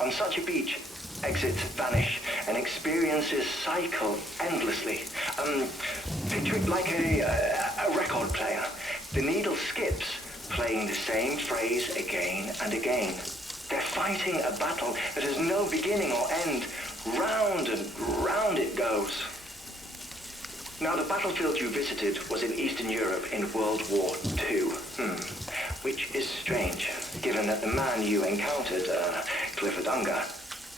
On such a beach, exits vanish and experiences cycle endlessly. Picture it like a record player. The needle skips, playing the same phrase again and again. They're fighting a battle that has no beginning or end. Round and round it goes. Now, the battlefield you visited was in Eastern Europe in World War II. Which is strange, given that the man you encountered, Clifford Unger,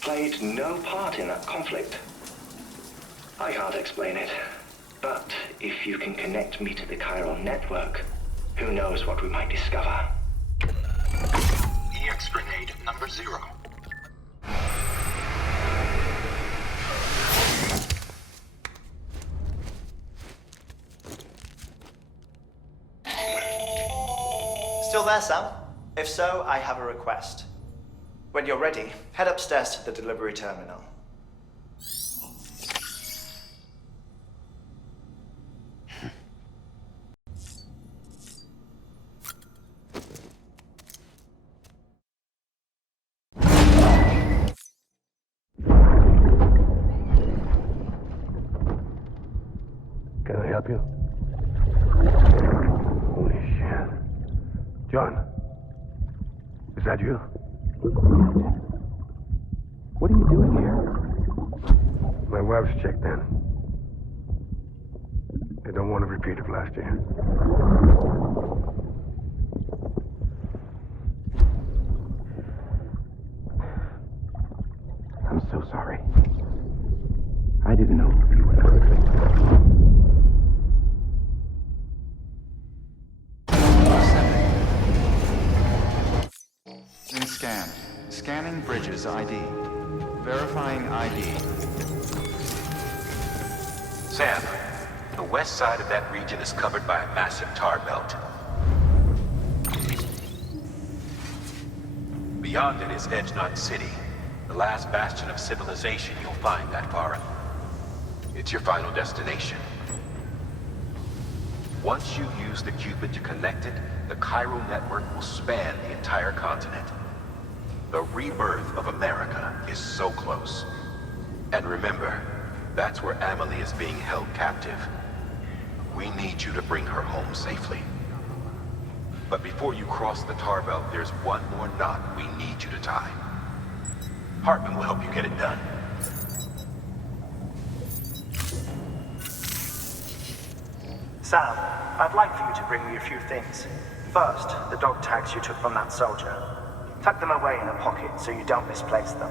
played no part in that conflict. I can't explain it, but if you can connect me to the chiral network, who knows what we might discover. EX grenade number 0. Still there, Sam? If so, I have a request. When you're ready, head upstairs to the delivery terminal. Can I help you? Holy shit. John, is that you? What are you doing here? My wife's checked in. They don't want to repeat of last year. I'm so sorry. I didn't know you were coming. Been scanned. Scanning Bridges ID. Verifying ID. Sam, the west side of that region is covered by a massive tar belt. Beyond it is Edgenot City, the last bastion of civilization you'll find that far. It's your final destination. Once you use the Cupid to connect it, the chiral network will span the entire continent. The rebirth of America is so close. And remember, that's where Amelie is being held captive. We need you to bring her home safely. But before you cross the tar belt, there's one more knot we need you to tie. Hartman will help you get it done. Sam, I'd like for you to bring me a few things. First, the dog tags you took from that soldier. Tuck them away in a pocket so you don't misplace them.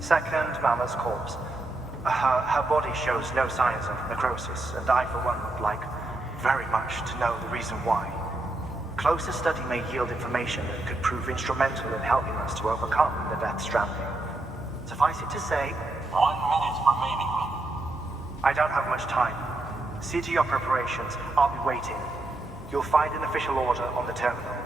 Second, Mama's corpse. Her body shows no signs of necrosis, and I, for one, would like very much to know the reason why. Closer study may yield information that could prove instrumental in helping us to overcome the Death Stranding. Suffice it to say, 1 minute remaining. I don't have much time. See to your preparations. I'll be waiting. You'll find an official order on the terminal.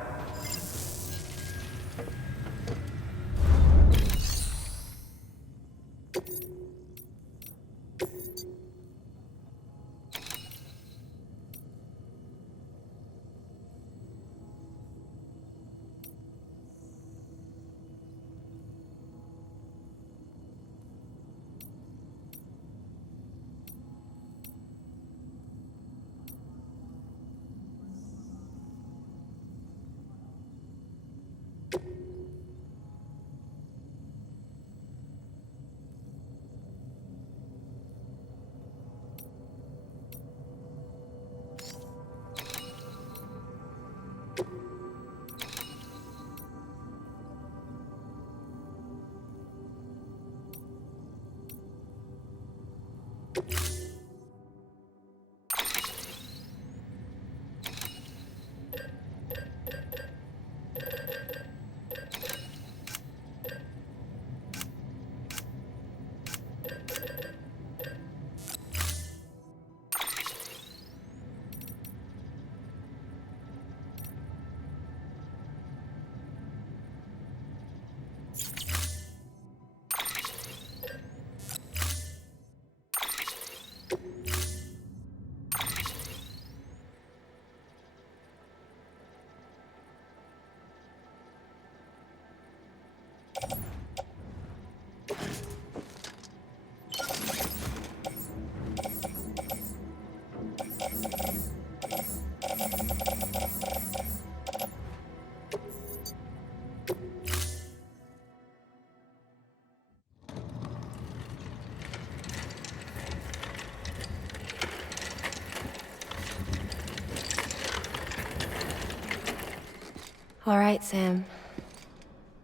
All right, Sam.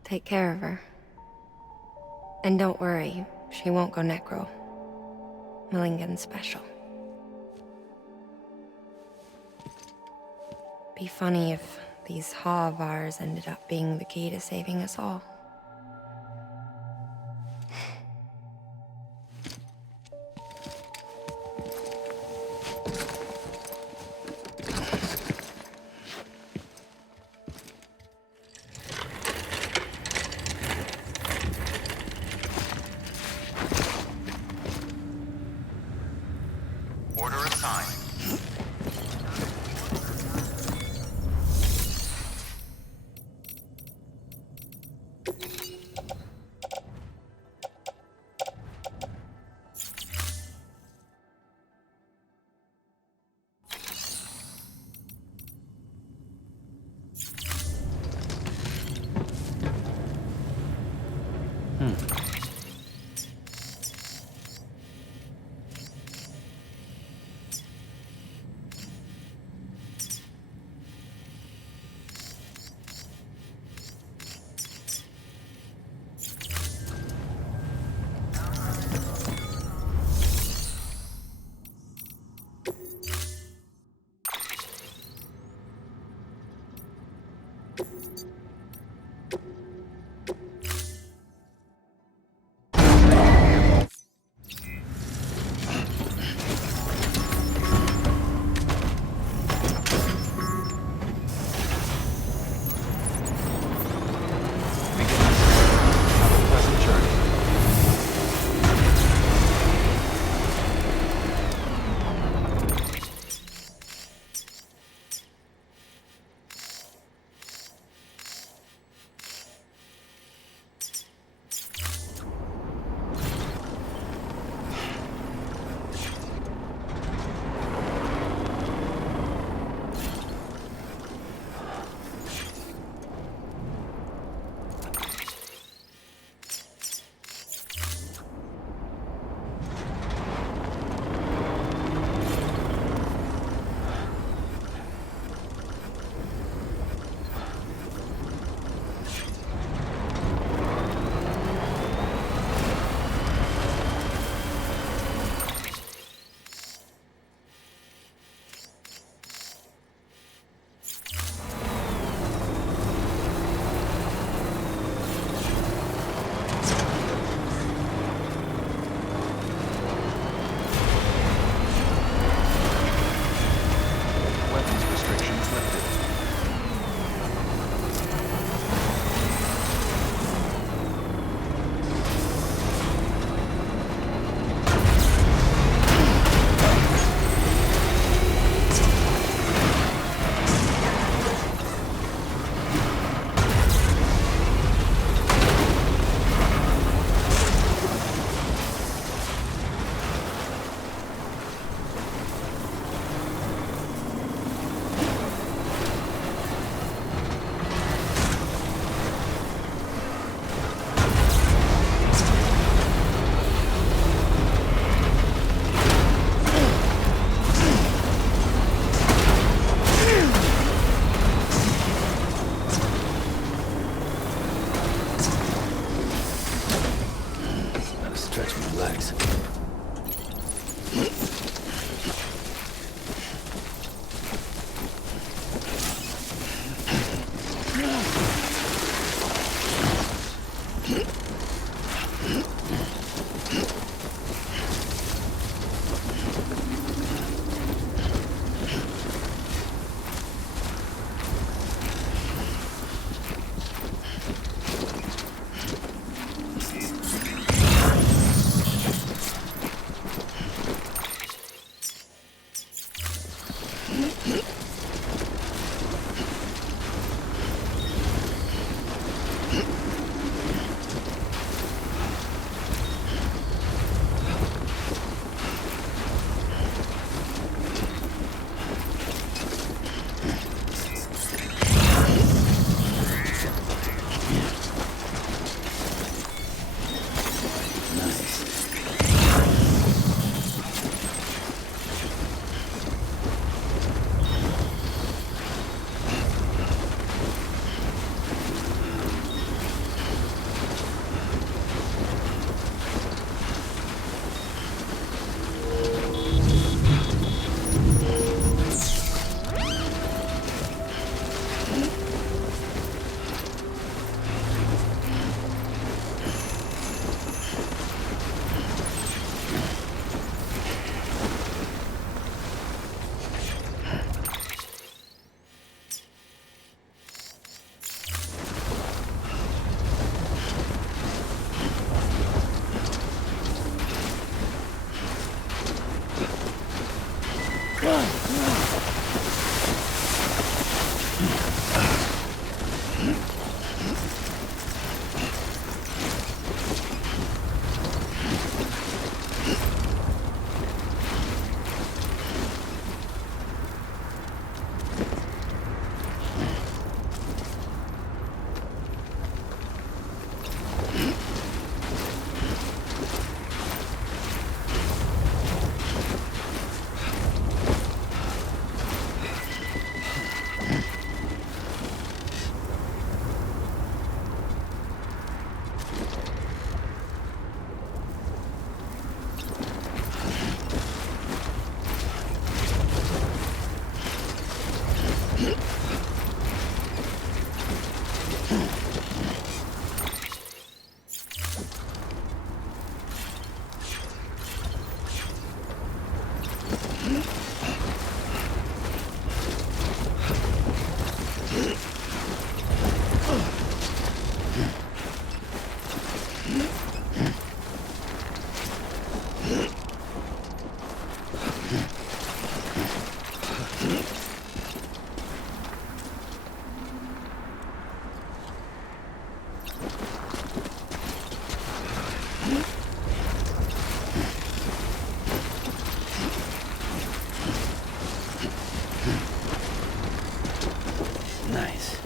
Take care of her. And don't worry, she won't go necro. Millingen's special. Be funny if these Ha of ours ended up being the key to saving us all. Order assigned. Have a pleasant journey. Weapons restrictions lifted. Gotta stretch my legs. Nice.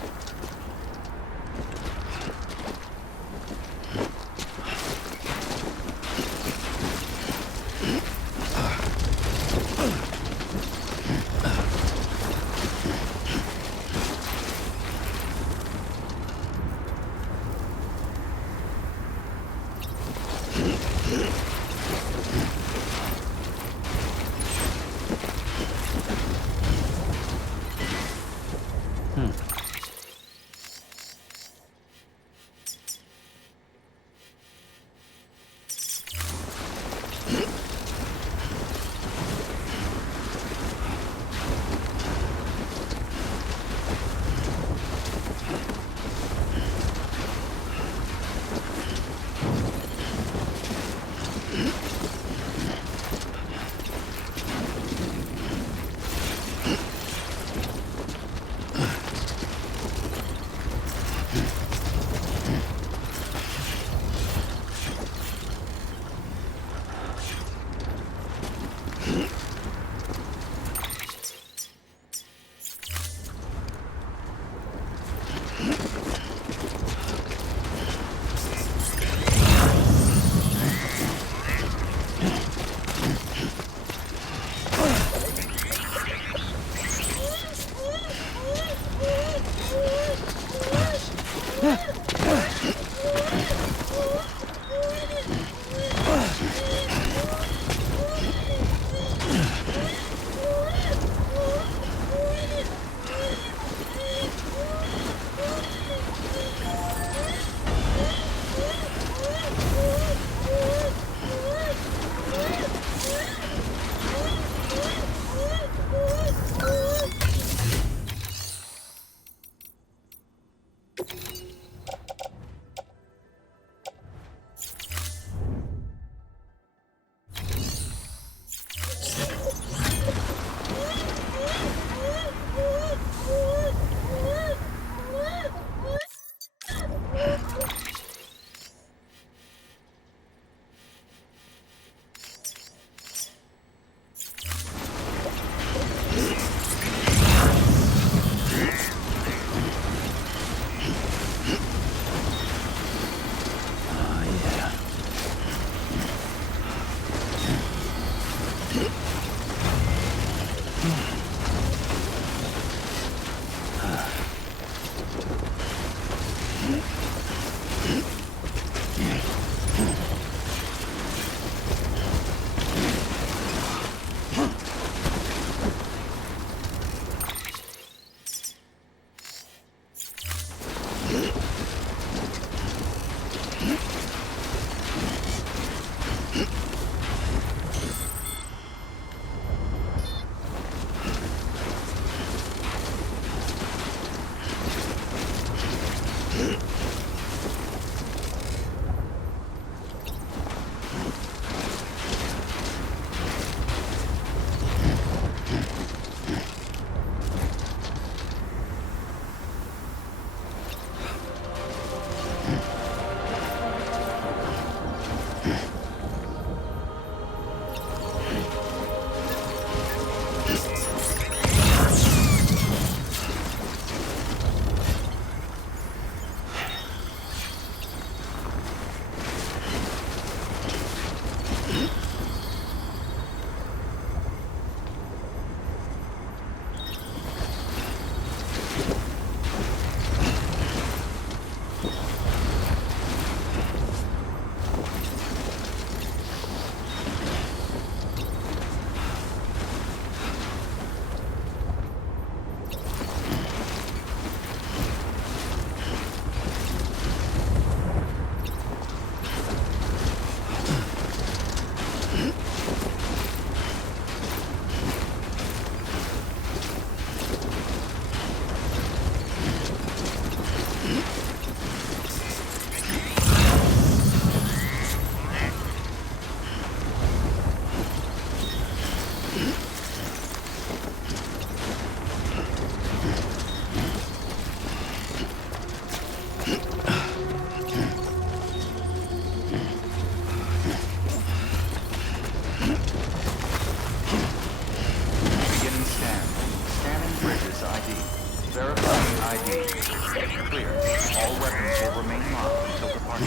will remain locked until departure.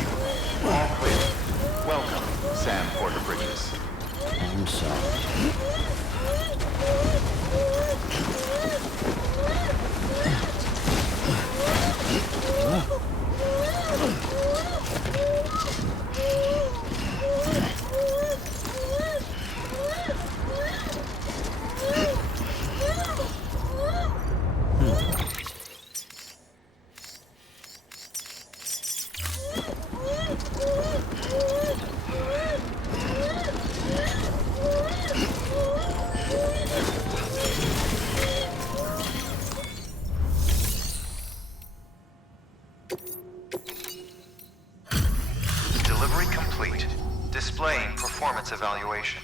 All clear. Welcome, Sam Porter Bridges. I'm sorry. Delivery complete. Displaying performance evaluation.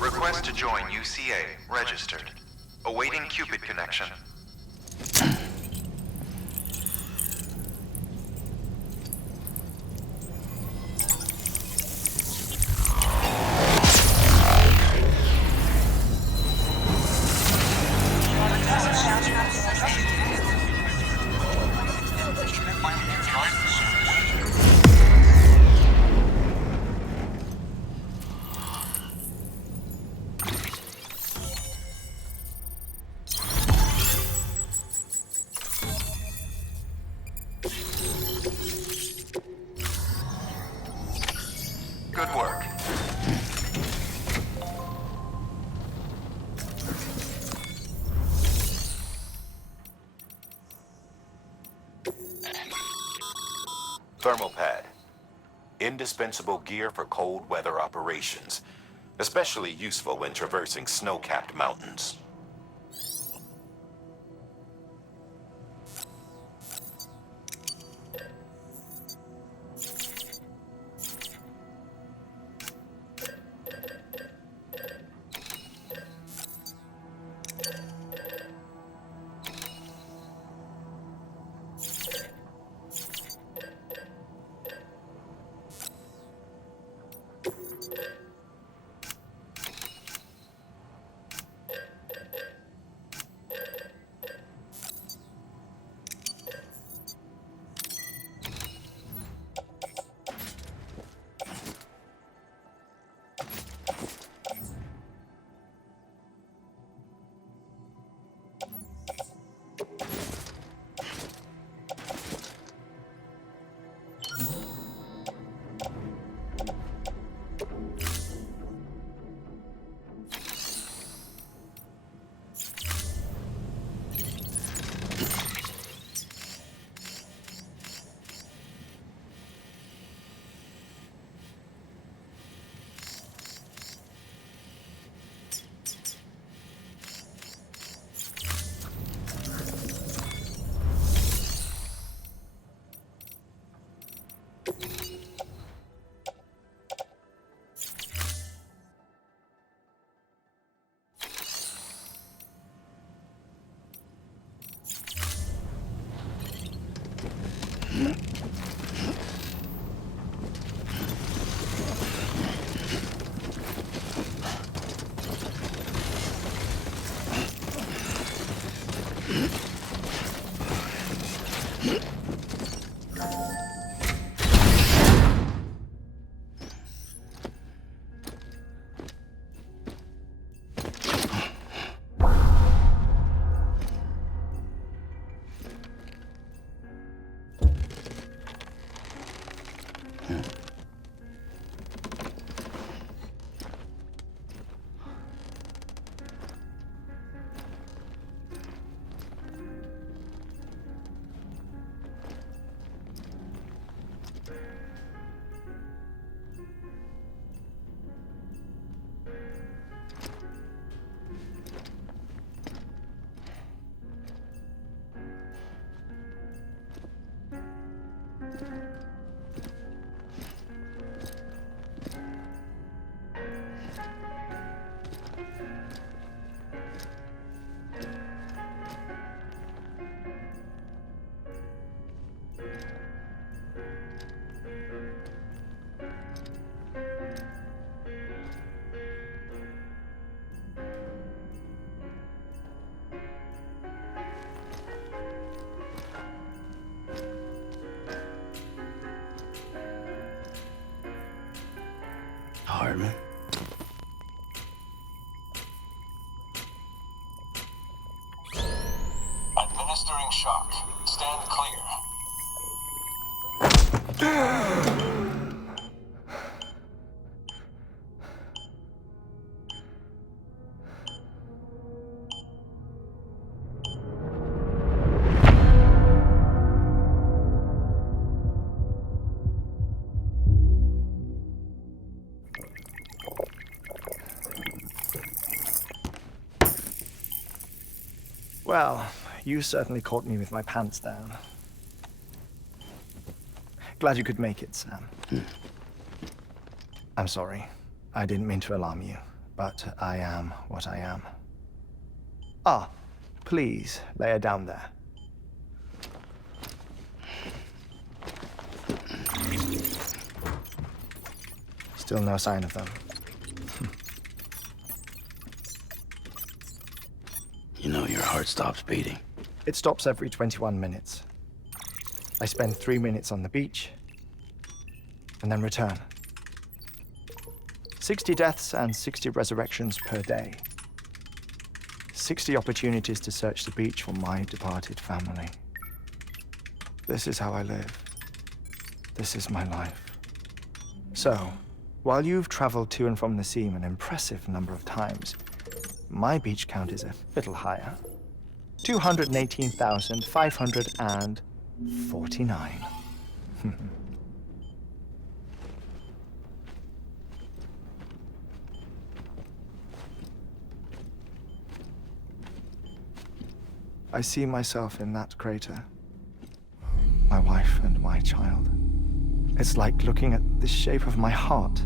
Request to join UCA. Registered. Awaiting Cupid connection. Good work. Thermal pad. Indispensable gear for cold weather operations. Especially useful when traversing snow-capped mountains. compartment. Administering shock. Stand clear. Well, you certainly caught me with my pants down. Glad you could make it, Sam. I'm sorry. I didn't mean to alarm you, but I am what I am. Ah, please, lay her down there. Still no sign of them. You know your heart stops beating. It stops every 21 minutes. I spend 3 minutes on the beach, and then return. 60 deaths and 60 resurrections per day. 60 opportunities to search the beach for my departed family. This is how I live. This is my life. So, while you've traveled to and from the seam an impressive number of times, my beach count is a little higher. 218,549. I see myself in that crater. My wife and my child. It's like looking at the shape of my heart.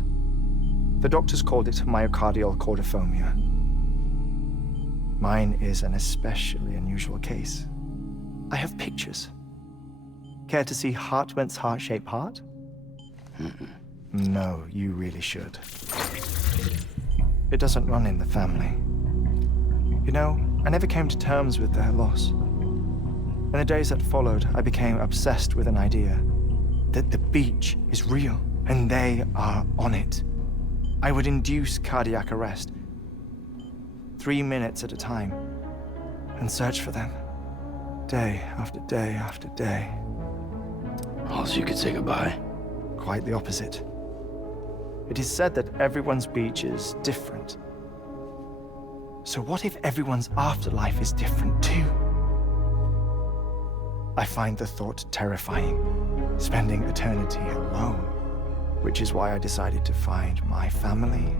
The doctors called it myocardial chordophobia. Mine is an especially unusual case. I have pictures. Care to see Hartman's heart-shaped heart? No, you really should. It doesn't run in the family. You know, I never came to terms with their loss. In the days that followed, I became obsessed with an idea that the beach is real and they are on it. I would induce cardiac arrest, 3 minutes at a time, and search for them, day after day after day. Also, you could say goodbye. Quite the opposite. It is said that everyone's beach is different. So what if everyone's afterlife is different too? I find the thought terrifying, spending eternity alone, which is why I decided to find my family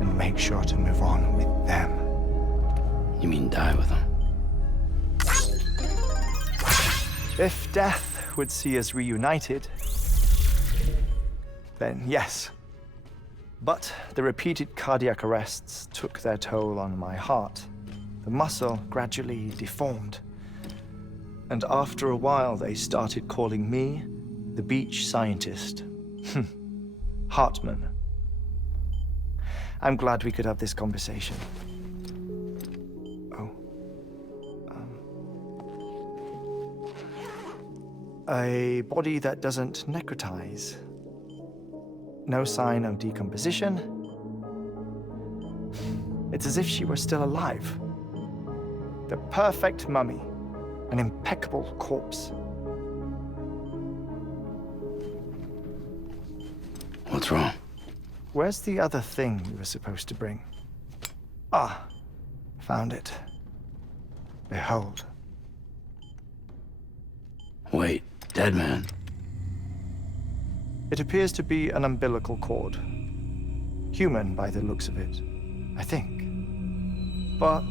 and make sure to move on with them. You mean die with them? If death would see us reunited, then yes. But the repeated cardiac arrests took their toll on my heart. The muscle gradually deformed. And after a while, they started calling me the beach scientist. Hartman. I'm glad we could have this conversation. Oh. A body that doesn't necrotize. No sign of decomposition. It's as if she were still alive. The perfect mummy. An impeccable corpse. What's wrong? Where's the other thing you were supposed to bring? Ah, found it. Behold. Wait, dead man. It appears to be an umbilical cord. Human by the looks of it, I think. But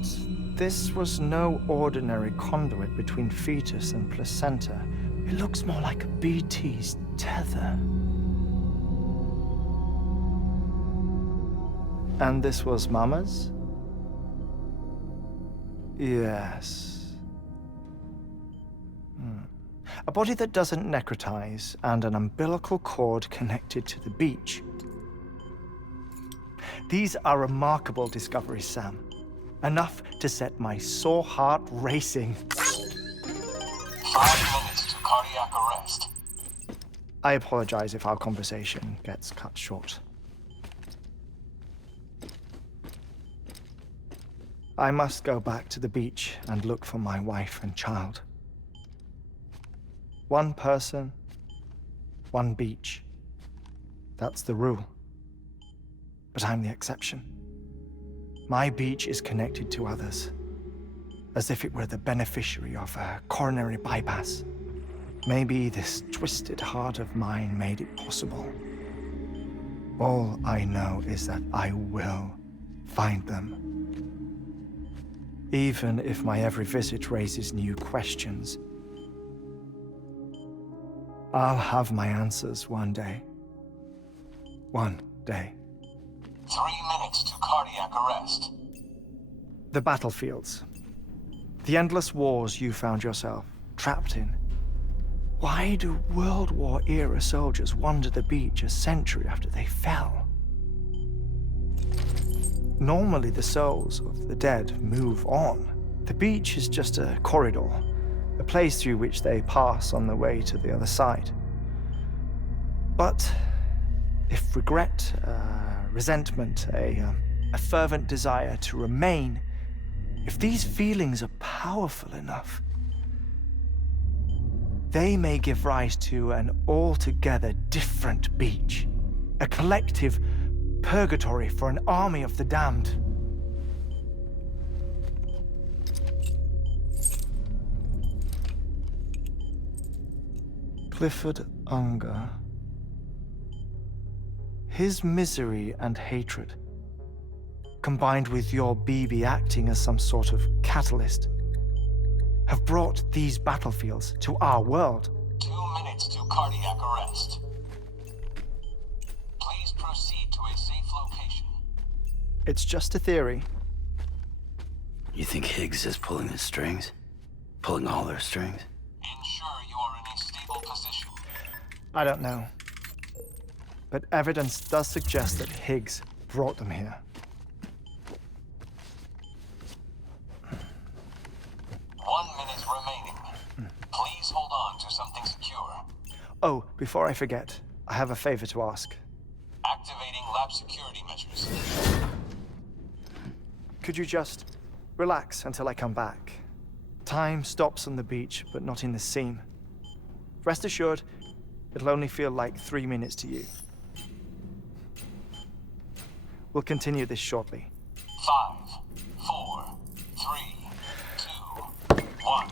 this was no ordinary conduit between fetus and placenta. It looks more like a BT's tether. And this was Mama's? Yes. A body that doesn't necrotize and an umbilical cord connected to the beach. These are remarkable discoveries, Sam. Enough to set my sore heart racing. 5 minutes to cardiac arrest. I apologize if our conversation gets cut short. I must go back to the beach and look for my wife and child. One person, one beach. That's the rule. But I'm the exception. My beach is connected to others, as if it were the beneficiary of a coronary bypass. Maybe this twisted heart of mine made it possible. All I know is that I will find them. Even if my every visit raises new questions, I'll have my answers one day. One day. 3 minutes to cardiac arrest. The battlefields. The endless wars you found yourself trapped in. Why do World War-era soldiers wander the beach a century after they fell? Normally, the souls of the dead move on. The beach is just a corridor, a place through which they pass on the way to the other side. But if regret, resentment, a fervent desire to remain, if these feelings are powerful enough, they may give rise to an altogether different beach, a collective purgatory for an army of the damned. Clifford Unger. His misery and hatred, combined with your BB acting as some sort of catalyst, have brought these battlefields to our world. 2 minutes to cardiac arrest. Please proceed to a safe location. It's just a theory. You think Higgs is pulling the strings? Pulling all their strings? Ensure you are in a stable position. I don't know. But evidence does suggest that Higgs brought them here. 1 minute remaining. Please hold on to something secure. Oh, before I forget, I have a favor to ask. Activating lab security measures. Could you just relax until I come back? Time stops on the beach, but not in the scene. Rest assured, it'll only feel like 3 minutes to you. We'll continue this shortly. 5, 4, 3, 2, 1.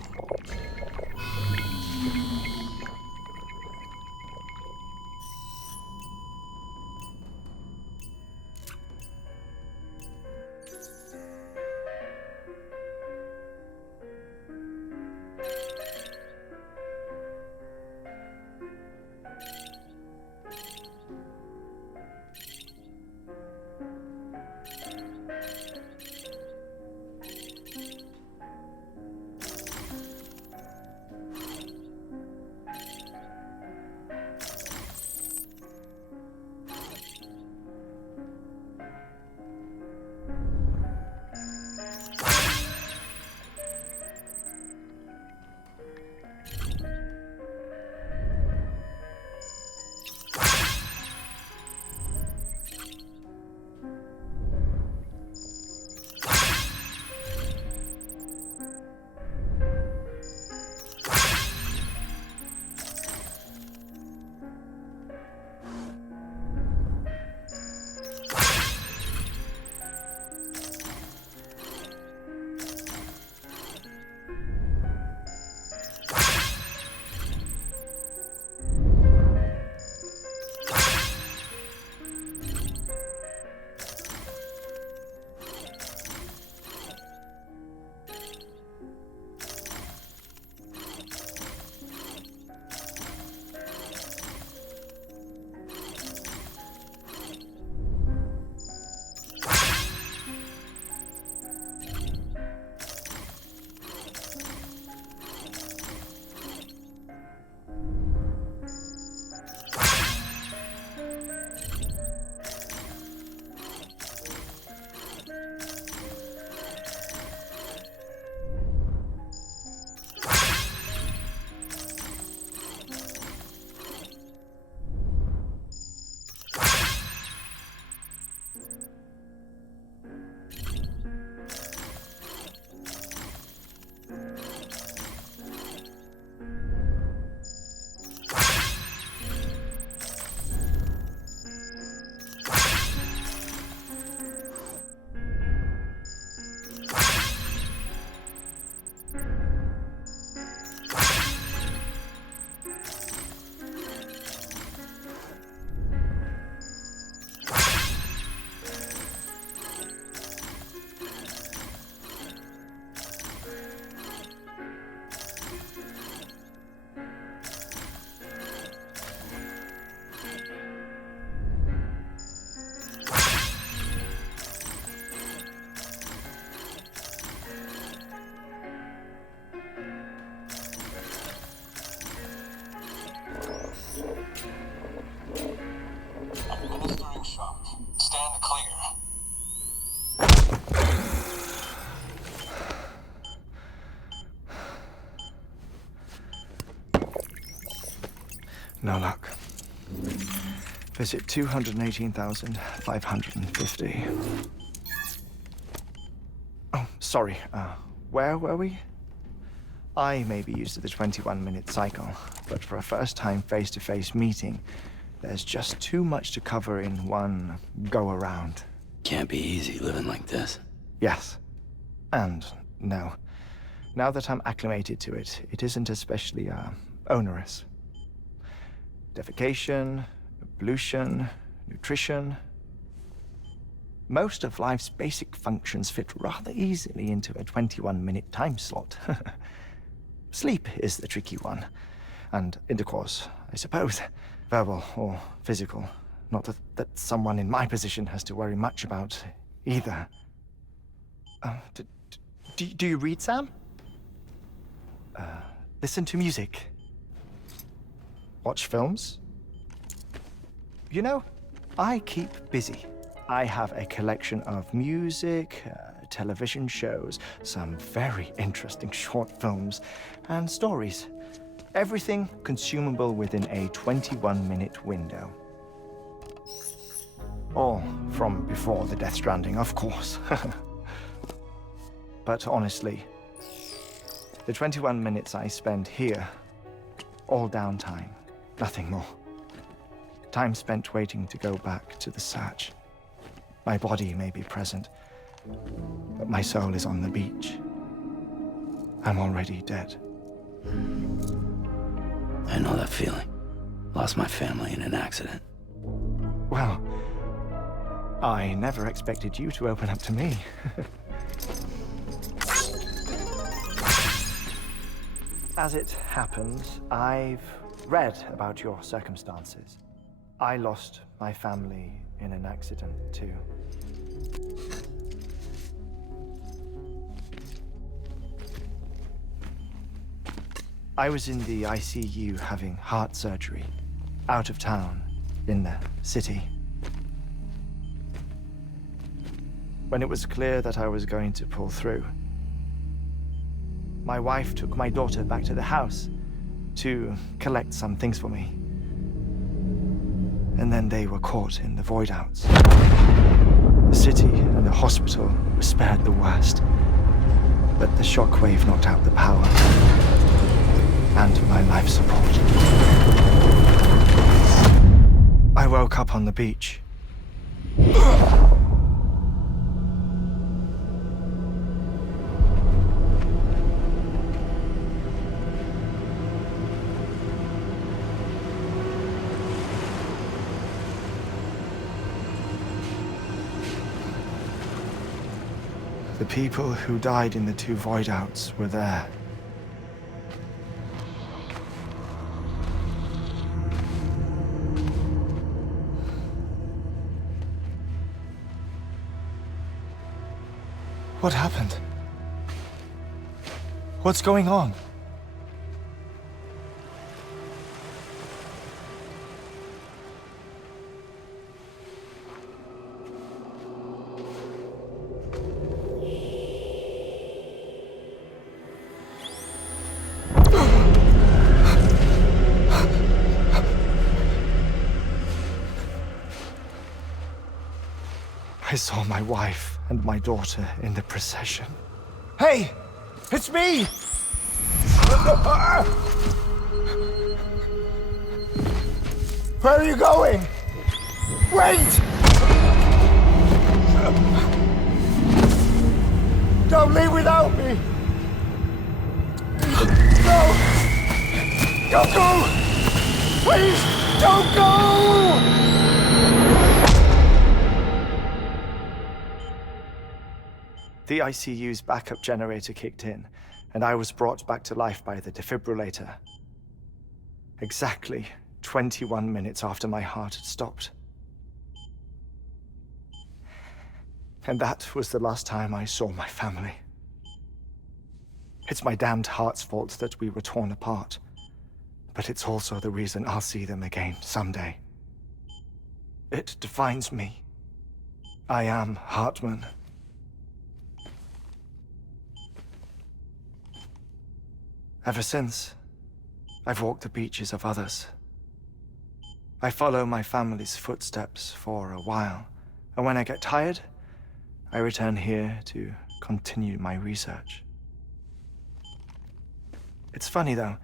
Administering shock. Stand clear. No luck. Visit 218,550. Oh, sorry. Where were we? I may be used to the 21-minute cycle, but for a first-time face-to-face meeting, there's just too much to cover in one go-around. Can't be easy living like this. Yes. And no. Now that I'm acclimated to it, it isn't especially, onerous. Defecation, pollution, nutrition. Most of life's basic functions fit rather easily into a 21-minute time slot. Sleep is the tricky one. And intercourse, I suppose. Verbal or physical. Not that someone in my position has to worry much about either. Do you read, Sam? Listen to music. Watch films? You know, I keep busy. I have a collection of music, television shows, some very interesting short films, and stories. Everything consumable within a 21-minute window. All from before the Death Stranding, of course. But honestly, the 21 minutes I spend here, all downtime, nothing more. Time spent waiting to go back to the search. My body may be present, but my soul is on the beach. I'm already dead. I know that feeling. Lost my family in an accident. Well, I never expected you to open up to me. As it happens, I've read about your circumstances. I lost my family in an accident, too. I was in the ICU having heart surgery, out of town, in the city. When it was clear that I was going to pull through, my wife took my daughter back to the house to collect some things for me. And then they were caught in the void outs. The city and the hospital were spared the worst, but the shockwave knocked out the power and my life support. I woke up on the beach. The people who died in the two void outs were there. What happened? What's going on? I saw my wife and my daughter in the procession. Hey! It's me! Where are you going? Wait! Don't leave without me! No! Don't go! Please, don't go! The ICU's backup generator kicked in, and I was brought back to life by the defibrillator. Exactly 21 minutes after my heart had stopped. And that was the last time I saw my family. It's my damned heart's fault that we were torn apart, but it's also the reason I'll see them again someday. It defines me. I am Hartman. Ever since, I've walked the beaches of others. I follow my family's footsteps for a while, and when I get tired, I return here to continue my research. It's funny though,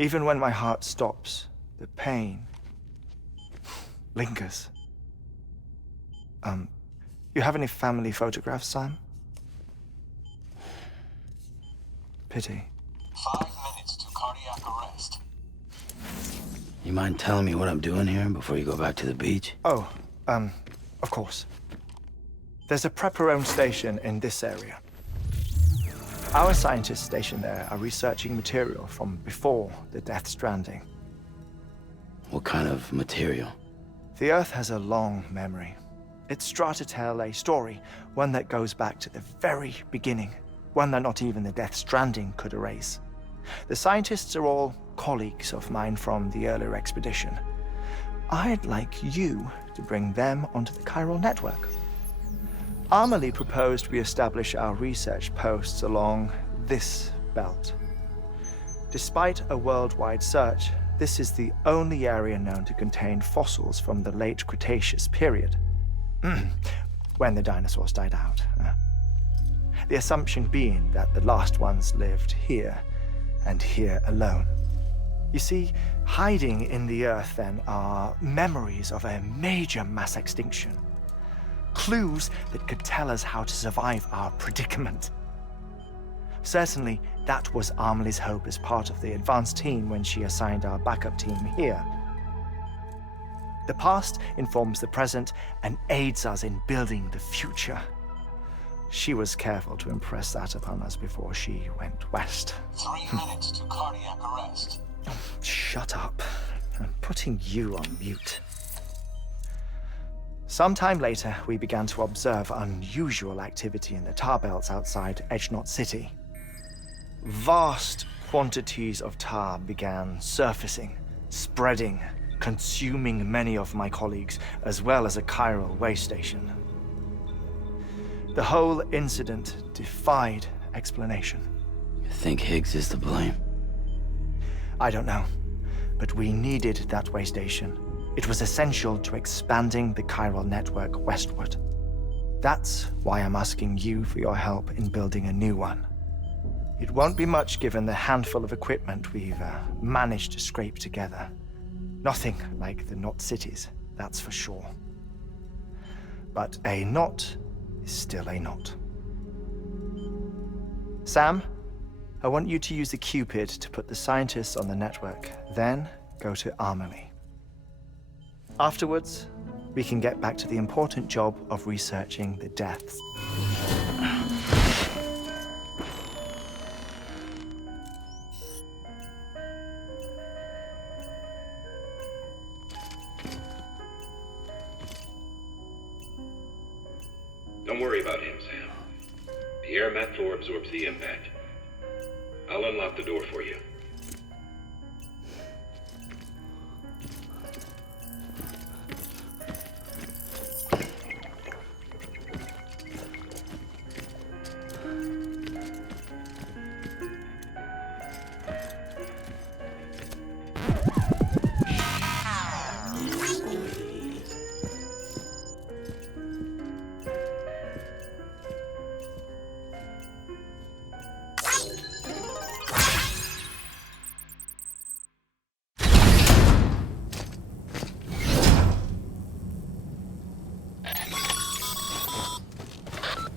even when my heart stops, the pain lingers. You have any family photographs, Sam? Pity. 5 minutes to cardiac arrest. You mind telling me what I'm doing here before you go back to the beach? Oh, of course. There's a prepper-owned station in this area. Our scientists stationed there are researching material from before the Death Stranding. What kind of material? The Earth has a long memory. It's trying to tell a story, one that goes back to the very beginning, one that not even the Death Stranding could erase. The scientists are all colleagues of mine from the earlier expedition. I'd like you to bring them onto the chiral network. Amelie proposed we establish our research posts along this belt. Despite a worldwide search, this is the only area known to contain fossils from the late Cretaceous period, when the dinosaurs died out. The assumption being that the last ones lived here, and here alone. You see, hiding in the Earth then are memories of a major mass extinction. Clues that could tell us how to survive our predicament. Certainly, that was Amelie's hope as part of the advanced team when she assigned our backup team here. The past informs the present and aids us in building the future. She was careful to impress that upon us before she went west. 3 minutes to cardiac arrest. Shut up. I'm putting you on mute. Sometime later, we began to observe unusual activity in the tar belts outside Edgenot City. Vast quantities of tar began surfacing, spreading, consuming many of my colleagues, as well as a chiral way station. The whole incident defied explanation. You think Higgs is to blame? I don't know, but we needed that way station. It was essential to expanding the chiral network westward. That's why I'm asking you for your help in building a new one. It won't be much given the handful of equipment we've managed to scrape together. Nothing like the knot cities, that's for sure. But a knot is still a knot. Sam, I want you to use the Cupid to put the scientists on the network, then go to Amelie. Afterwards, we can get back to the important job of researching the deaths. Don't worry about him, Sam. The air mat floor absorbs the impact. I'll unlock the door for you.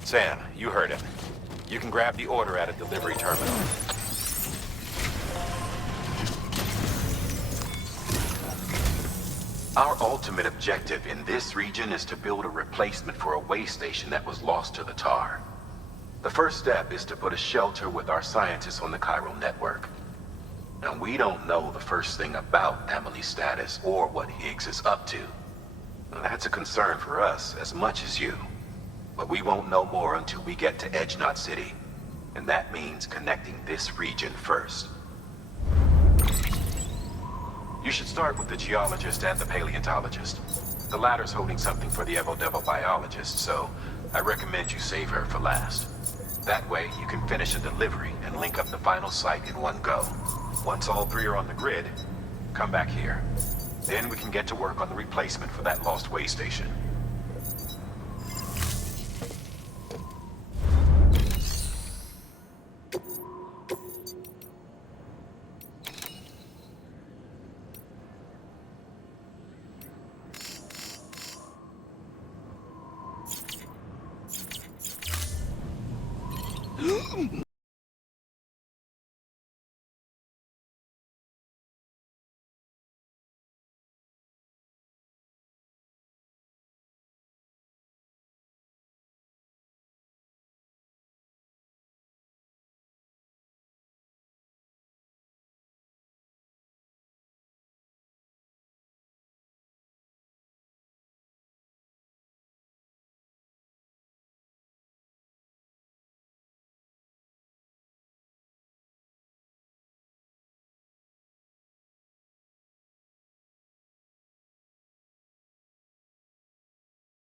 Sam, you heard him. You can grab the order at a delivery terminal. Our ultimate objective in this region is to build a replacement for a way station that was lost to the tar. The first step is to put a shelter with our scientists on the chiral network. Now, we don't know the first thing about Amelie's status or what Higgs is up to. Now, that's a concern for us as much as you. But we won't know more until we get to Edgenot City. And that means connecting this region first. You should start with the geologist and the paleontologist. The latter's holding something for the Evo-Devo biologist, so I recommend you save her for last. That way, you can finish a delivery and link up the final site in one go. Once all three are on the grid, come back here. Then we can get to work on the replacement for that lost way station.